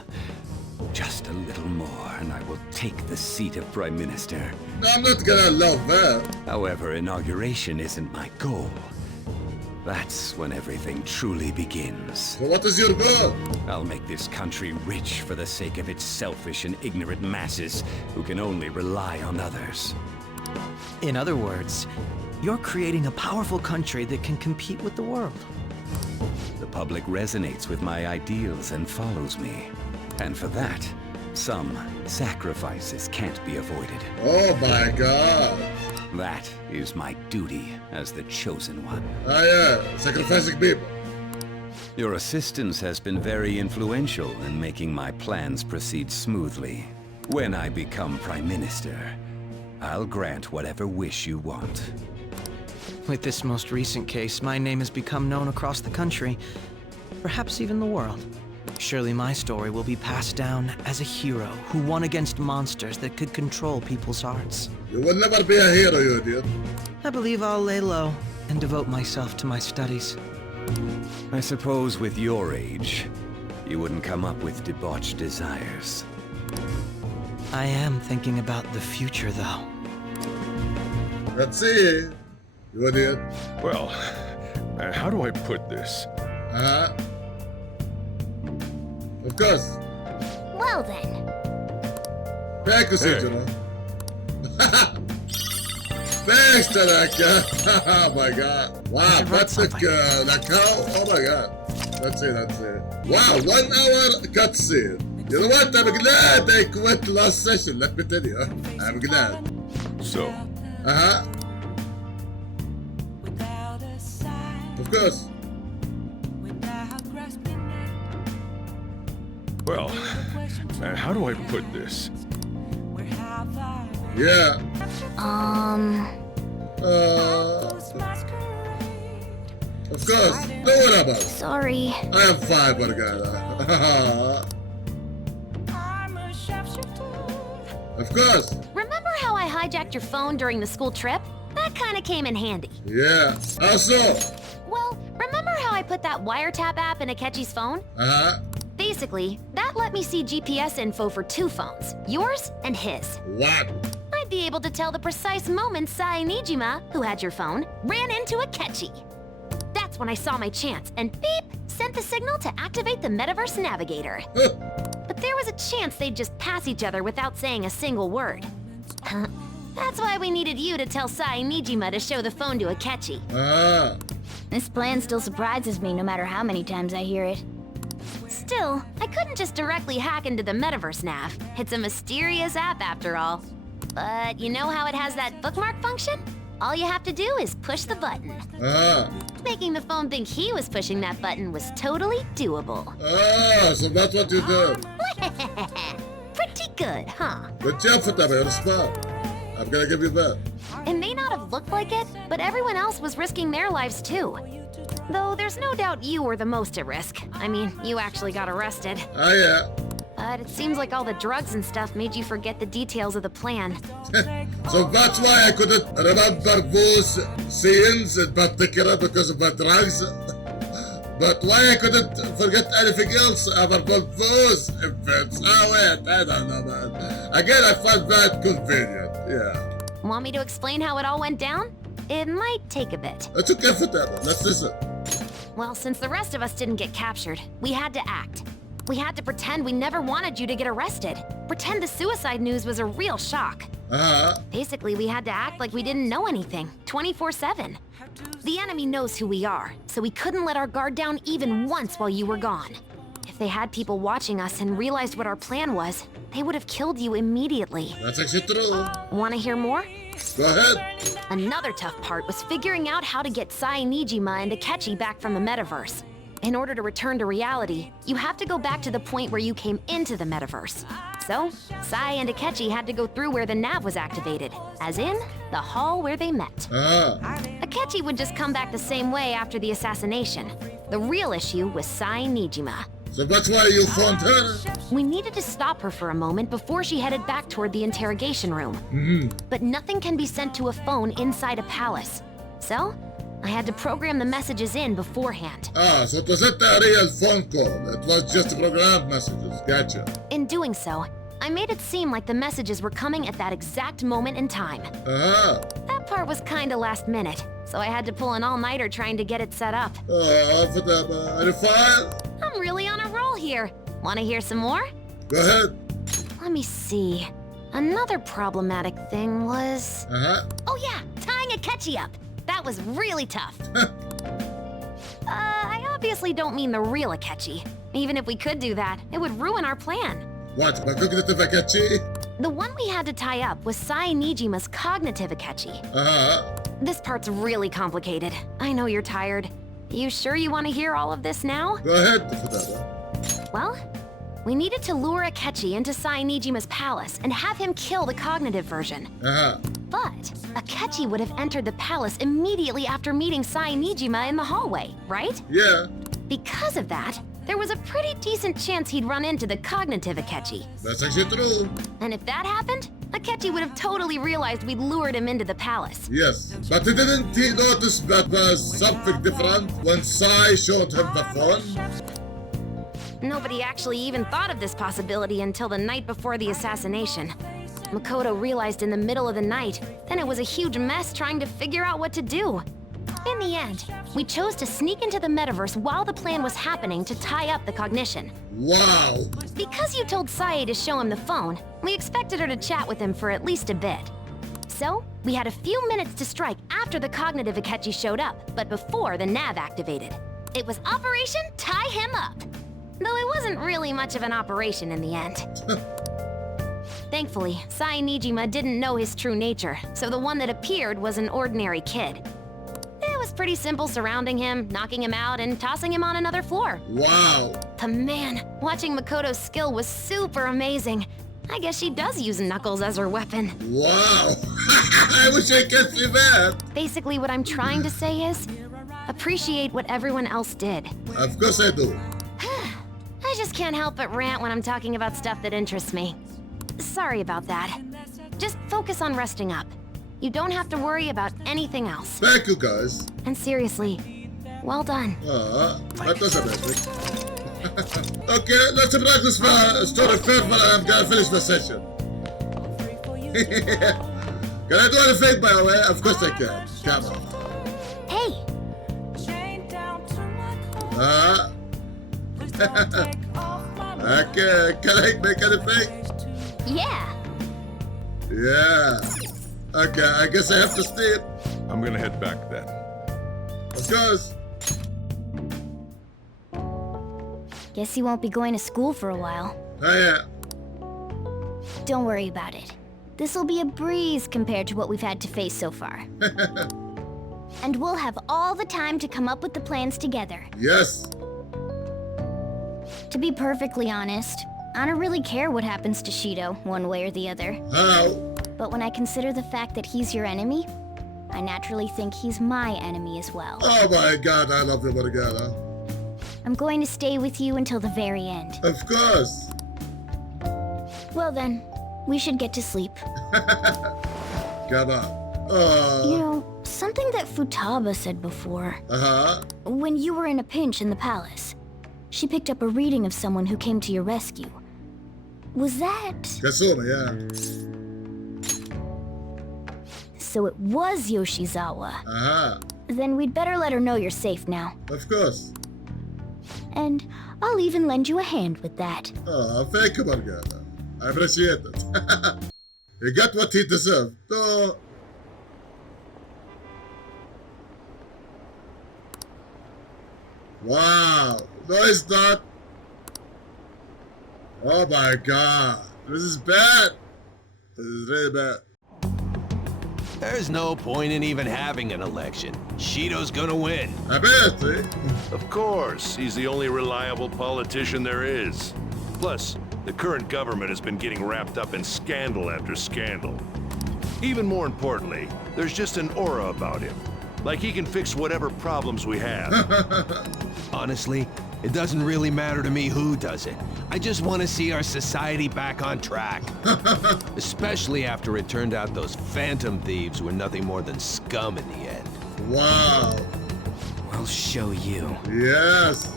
Just a little more, and I will take the seat of Prime Minister. I'm not gonna love that. However, inauguration isn't my goal. That's when everything truly begins. So what is your goal? I'll make this country rich for the sake of its selfish and ignorant masses who can only rely on others. In other words, you're creating a powerful country that can compete with the world. The public resonates with my ideals and follows me. And for that, some sacrifices can't be avoided. Oh my god. That is my duty as the chosen one. Ah yeah, sacrificing people. Your assistance has been very influential in making my plans proceed smoothly. When I become Prime Minister, I'll grant whatever wish you want. With this most recent case, my name has become known across the country, perhaps even the world. Surely my story will be passed down as a hero who won against monsters that could control people's hearts. You will never be a hero, you idiot. I believe I'll lay low and devote myself to my studies. I suppose with your age, you wouldn't come up with debauched desires. I am thinking about the future, though. Let's see. You idiot. Well, how do I put this? Of course. Well then. Thank you, Sejuro. Thanks, Tanaka. Oh my god. Wow, that's the cow. Oh my god. That's it. Wow, 1 hour cutscene. You know what? I'm glad they quit last session. Let me tell you. I'm glad. So? Uh-huh. Of course. Well, how do I put this? Yeah. Of course. Don't worry about it. Sorry. I am fine, Morgana. Of course. Remember how I hijacked your phone during the school trip? That kind of came in handy. Yeah. How so? Well, remember how I put that wiretap app in Akechi's phone? Uh-huh. Basically, that let me see GPS info for 2 phones, yours and his. What? I'd be able to tell the precise moment Sai Nijima, who had your phone, ran into Akechi. That's when I saw my chance, and beep, sent the signal to activate the Metaverse Navigator. But there was a chance they'd just pass each other without saying a single word. That's why we needed you to tell Sai Nijima to show the phone to Akechi. This plan still surprises me no matter how many times I hear it. Still, I couldn't just directly hack into the Metaverse Nav. It's a mysterious app after all. But you know how it has that bookmark function? All you have to do is push the button. Making the phone think he was pushing that button was totally doable. So that's what you do. Pretty good, huh? Good job for that, man. You're smart. I'm gonna give you that. It may not have looked like it, but everyone else was risking their lives too. Though there's no doubt you were the most at risk. I mean, you actually got arrested. Oh, yeah. But it seems like all the drugs and stuff made you forget the details of the plan. So that's why I couldn't remember those scenes in particular because of my drugs. But why I couldn't forget anything else about those events? Oh wait, I don't know, man. Again, I find that convenient, yeah. Want me to explain how it all went down? It might take a bit. It's okay for that one. Let's listen. Well, since the rest of us didn't get captured, we had to act. We had to pretend we never wanted you to get arrested. Pretend the suicide news was a real shock. Basically, we had to act like we didn't know anything, 24/7. The enemy knows who we are, so we couldn't let our guard down even once while you were gone. If they had people watching us and realized what our plan was, they would have killed you immediately. That's actually true. Want to hear more? Go ahead. Another tough part was figuring out how to get Sai Nijima and Akechi back from the metaverse. In order to return to reality, you have to go back to the point where you came into the metaverse. So, Sai and Akechi had to go through where the nav was activated, as in, the hall where they met. Akechi would just come back the same way after the assassination. The real issue was Sai Nijima. So that's why you found her? We needed to stop her for a moment before she headed back toward the interrogation room. But nothing can be sent to a phone inside a palace. So, I had to program the messages in beforehand. So it wasn't a real phone call. It was just programmed messages. Gotcha. In doing so, I made it seem like the messages were coming at that exact moment in time. That part was kinda last minute, so I had to pull an all-nighter trying to get it set up. For them, any fire? I'm really on a roll here. Wanna hear some more? Go ahead. Let me see. Another problematic thing was... Oh yeah, tying Akechi up. That was really tough. I obviously don't mean the real Akechi. Even if we could do that, it would ruin our plan. What, my cognitive Akechi? The one we had to tie up was Sai Nijima's cognitive Akechi. This part's really complicated. I know you're tired. You sure you want to hear all of this now? Go ahead. Well, we needed to lure Akechi into Sai Nijima's palace and have him kill the cognitive version. But Akechi would have entered the palace immediately after meeting Sai Nijima in the hallway, right? Yeah. Because of that, there was a pretty decent chance he'd run into the cognitive Akechi. That's actually true. And if that happened, Akechi would have totally realized we'd lured him into the palace. Yes, but didn't he notice that was something different when Sai showed him the phone? Nobody actually even thought of this possibility until the night before the assassination. Makoto realized in the middle of the night, then it was a huge mess trying to figure out what to do. In the end, we chose to sneak into the metaverse while the plan was happening to tie up the cognition. Wow! Because you told Sae to show him the phone, we expected her to chat with him for at least a bit. So, we had a few minutes to strike after the cognitive Akechi showed up, but before the nav activated. It was Operation Tie Him Up! Though it wasn't really much of an operation in the end. Thankfully, Sai Nijima didn't know his true nature, so the one that appeared was an ordinary kid. It was pretty simple surrounding him, knocking him out, and tossing him on another floor. Wow. But man, watching Makoto's skill was super amazing. I guess she does use Knuckles as her weapon. Wow. I wish I could see that. Basically, what I'm trying to say is, appreciate what everyone else did. Of course I do. I just can't help but rant when I'm talking about stuff that interests me. Sorry about that. Just focus on resting up. You don't have to worry about anything else. Thank you, guys. And seriously, well done. That was amazing. Okay, let's practice for story first, but I'm gonna finish the session. Can I do anything, by the way? Of course I can. Come on. Hey! Okay, can I make anything? Yeah. Yeah. Okay, I guess I have to sleep. I'm gonna head back then. Of course. Guess you won't be going to school for a while. Oh, yeah. Don't worry about it. This'll be a breeze compared to what we've had to face so far. And we'll have all the time to come up with the plans together. Yes. To be perfectly honest, I don't really care what happens to Shido, one way or the other. How? But when I consider the fact that he's your enemy, I naturally think he's my enemy as well. Oh my god, I love you, Morgana. I'm going to stay with you until the very end. Of course. Well then, we should get to sleep. Come on. You know, something that Futaba said before. Uh-huh. When you were in a pinch in the palace, she picked up a reading of someone who came to your rescue. Was that... Kasuma, yeah. So it was Yoshizawa. Uh-huh. Then we'd better let her know you're safe now. Of course. And I'll even lend you a hand with that. Oh, thank you, Morgana. I appreciate it. He got what he deserved. Oh. Wow. No, it's not. Oh my god. This is bad. This is really bad. There's no point in even having an election. Shido's gonna win. I bet, eh? Of course. He's the only reliable politician there is. Plus, the current government has been getting wrapped up in scandal after scandal. Even more importantly, there's just an aura about him. Like he can fix whatever problems we have. Honestly, it doesn't really matter to me who does it. I just want to see our society back on track. Especially after it turned out those Phantom Thieves were nothing more than scum in the end. Wow. I'll show you. Yes.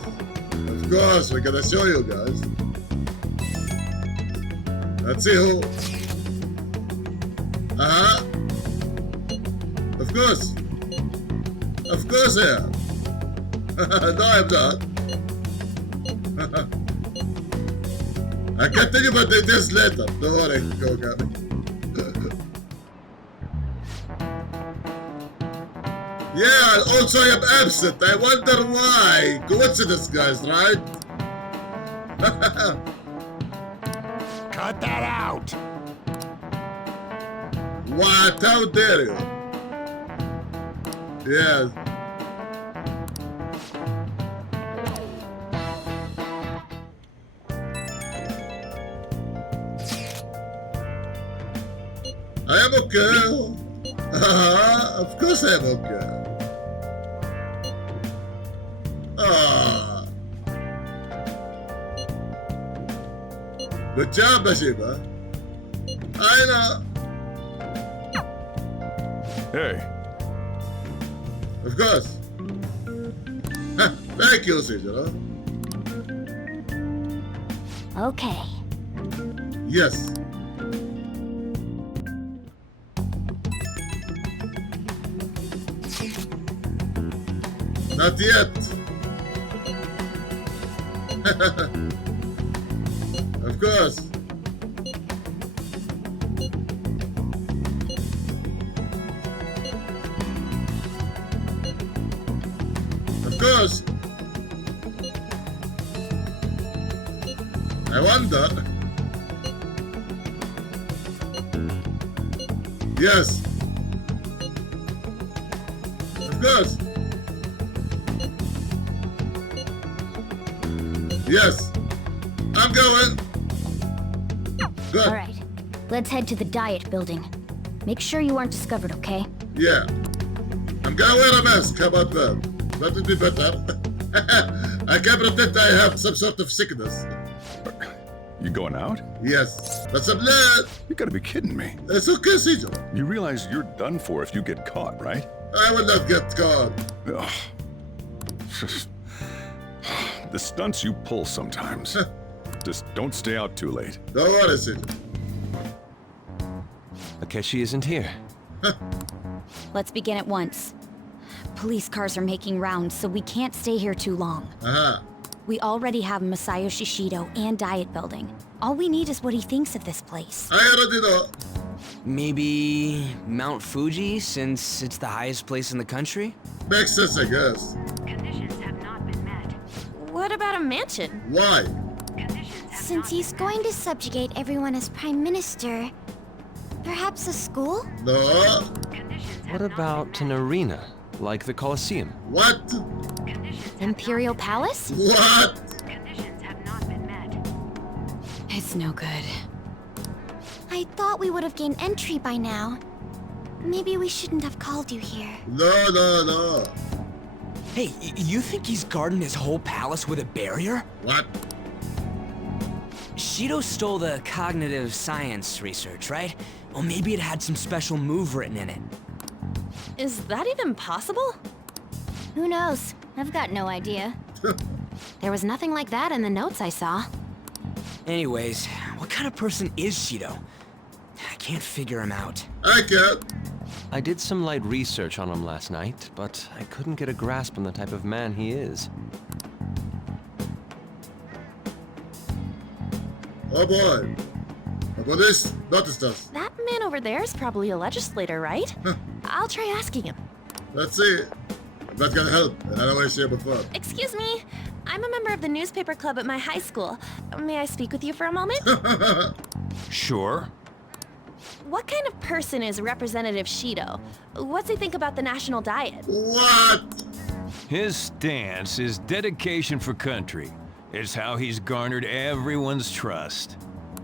Of course, we're gonna show you guys. Let's see who. Uh-huh. Of course. Of course I am. No, I'm not. I can tell you about this later. Don't worry, Gogami. Yeah, also I am absent. I wonder why. Coincidence, guys, right? Cut that out! What? How dare you? Yes. I am okay. Of course I am okay. Ah. Good job, Bashiba. I know. Hey. Of course. Thank you, Caesar. Okay. Yes. Not yet. Of course. Of course. I wonder. Yes. Of course. Yes. I'm going. Good. All right. Let's head to the diet building. Make sure you aren't discovered, okay? Yeah. I'm gonna wear a mask. How about that? That would be better. I can pretend I have some sort of sickness. You going out? Yes. That's a blood. You gotta be kidding me. It's okay, Caesar. You realize you're done for if you get caught, right? I will not get caught. Ugh. The stunts you pull sometimes. Just don't stay out too late. Don't worry, Caesar. Akechi isn't here. Let's begin at once. Police cars are making rounds, so we can't stay here too long. We already have Masayoshi Shido and Diet Building. All we need is what he thinks of this place. I already know. Maybe Mount Fuji, since it's the highest place in the country? Makes sense, I guess. Conditions have not been met. What about a mansion? Why? Since he's going to subjugate everyone as Prime Minister, perhaps a school? No. What about an arena, like the Colosseum? What? Imperial Palace? What? It's no good. I thought we would have gained entry by now. Maybe we shouldn't have called you here. No. Hey, you think he's guarding his whole palace with a barrier? What? Shido stole the cognitive science research, right? Well, maybe it had some special move written in it. Is that even possible? Who knows? I've got no idea. There was nothing like that in the notes I saw. Anyways, what kind of person is Shido? I can't figure him out. I can. I did some light research on him last night, but I couldn't get a grasp on the type of man he is. Oh boy. The police noticed us. That man over there is probably a legislator, right? I'll try asking him. Let's see. If that's gonna help, and I don't want to see it before. Excuse me. I'm a member of the newspaper club at my high school. May I speak with you for a moment? Sure. What kind of person is Representative Shido? What's he think about the national diet? What? His stance is dedication for country. It's how he's garnered everyone's trust.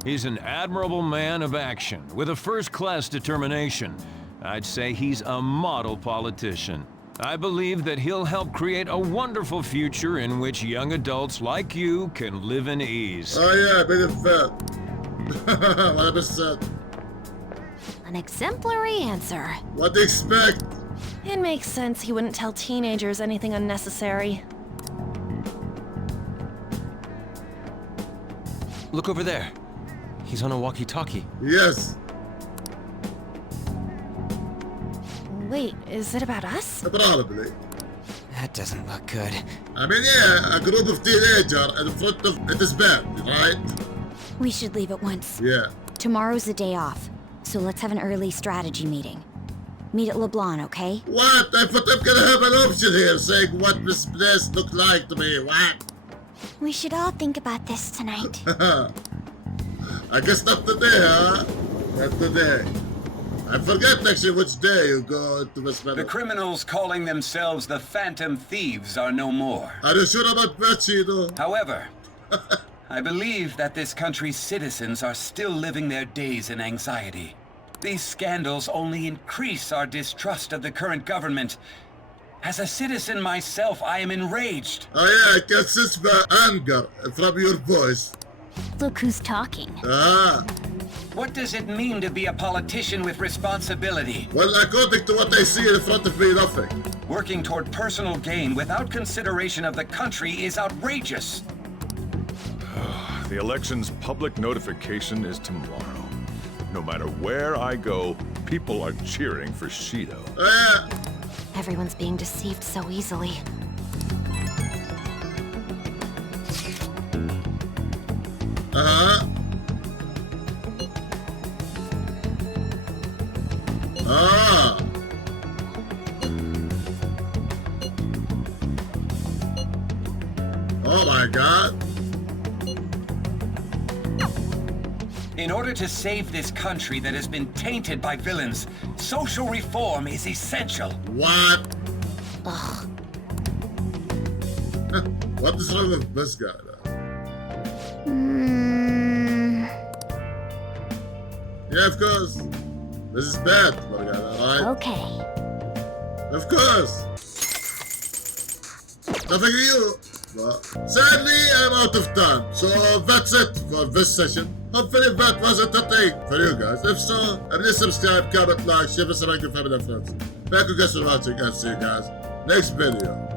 He's an admirable man of action, with a first-class determination. I'd say he's a model politician. I believe that he'll help create a wonderful future in which young adults like you can live in ease. Oh yeah, bit of fat. 100%. An exemplary answer. What do you expect? It makes sense he wouldn't tell teenagers anything unnecessary. Look over there. He's on a walkie-talkie. Yes. Wait, is it about us? Probably. That doesn't look good. I mean, yeah, a group of teenagers in front of it is bad, right? We should leave at once. Yeah. Tomorrow's the day off, so let's have an early strategy meeting. Meet at LeBlanc, okay? What? I thought I'm gonna have an option here saying what this place looked like to me. What? We should all think about this tonight. I guess not today, huh? Not today. I forget actually which day you go to this meadow. The criminals calling themselves the Phantom Thieves are no more. Are you sure about that, Shido? However, I believe that this country's citizens are still living their days in anxiety. These scandals only increase our distrust of the current government. As a citizen myself, I am enraged. Oh yeah, I can sense the anger from your voice. Look who's talking. Ah. What does it mean to be a politician with responsibility? Well, according to what I see in front of me, nothing. Working toward personal gain without consideration of the country is outrageous. The election's public notification is tomorrow. No matter where I go, people are cheering for Shido. Everyone's being deceived so easily. Uh-huh. Ah. Oh my god. In order to save this country that has been tainted by villains, social reform is essential. What? Ugh. What is wrong with this guy? Yeah, of course. This is bad, Morgana, right? Okay. Of course. Nothing to you. But sadly, I'm out of time. So that's it for this session. Hopefully that was entertaining for you guys. If so, please subscribe, comment, like, share this around your family and friends. Thank you guys for watching and see you guys next video.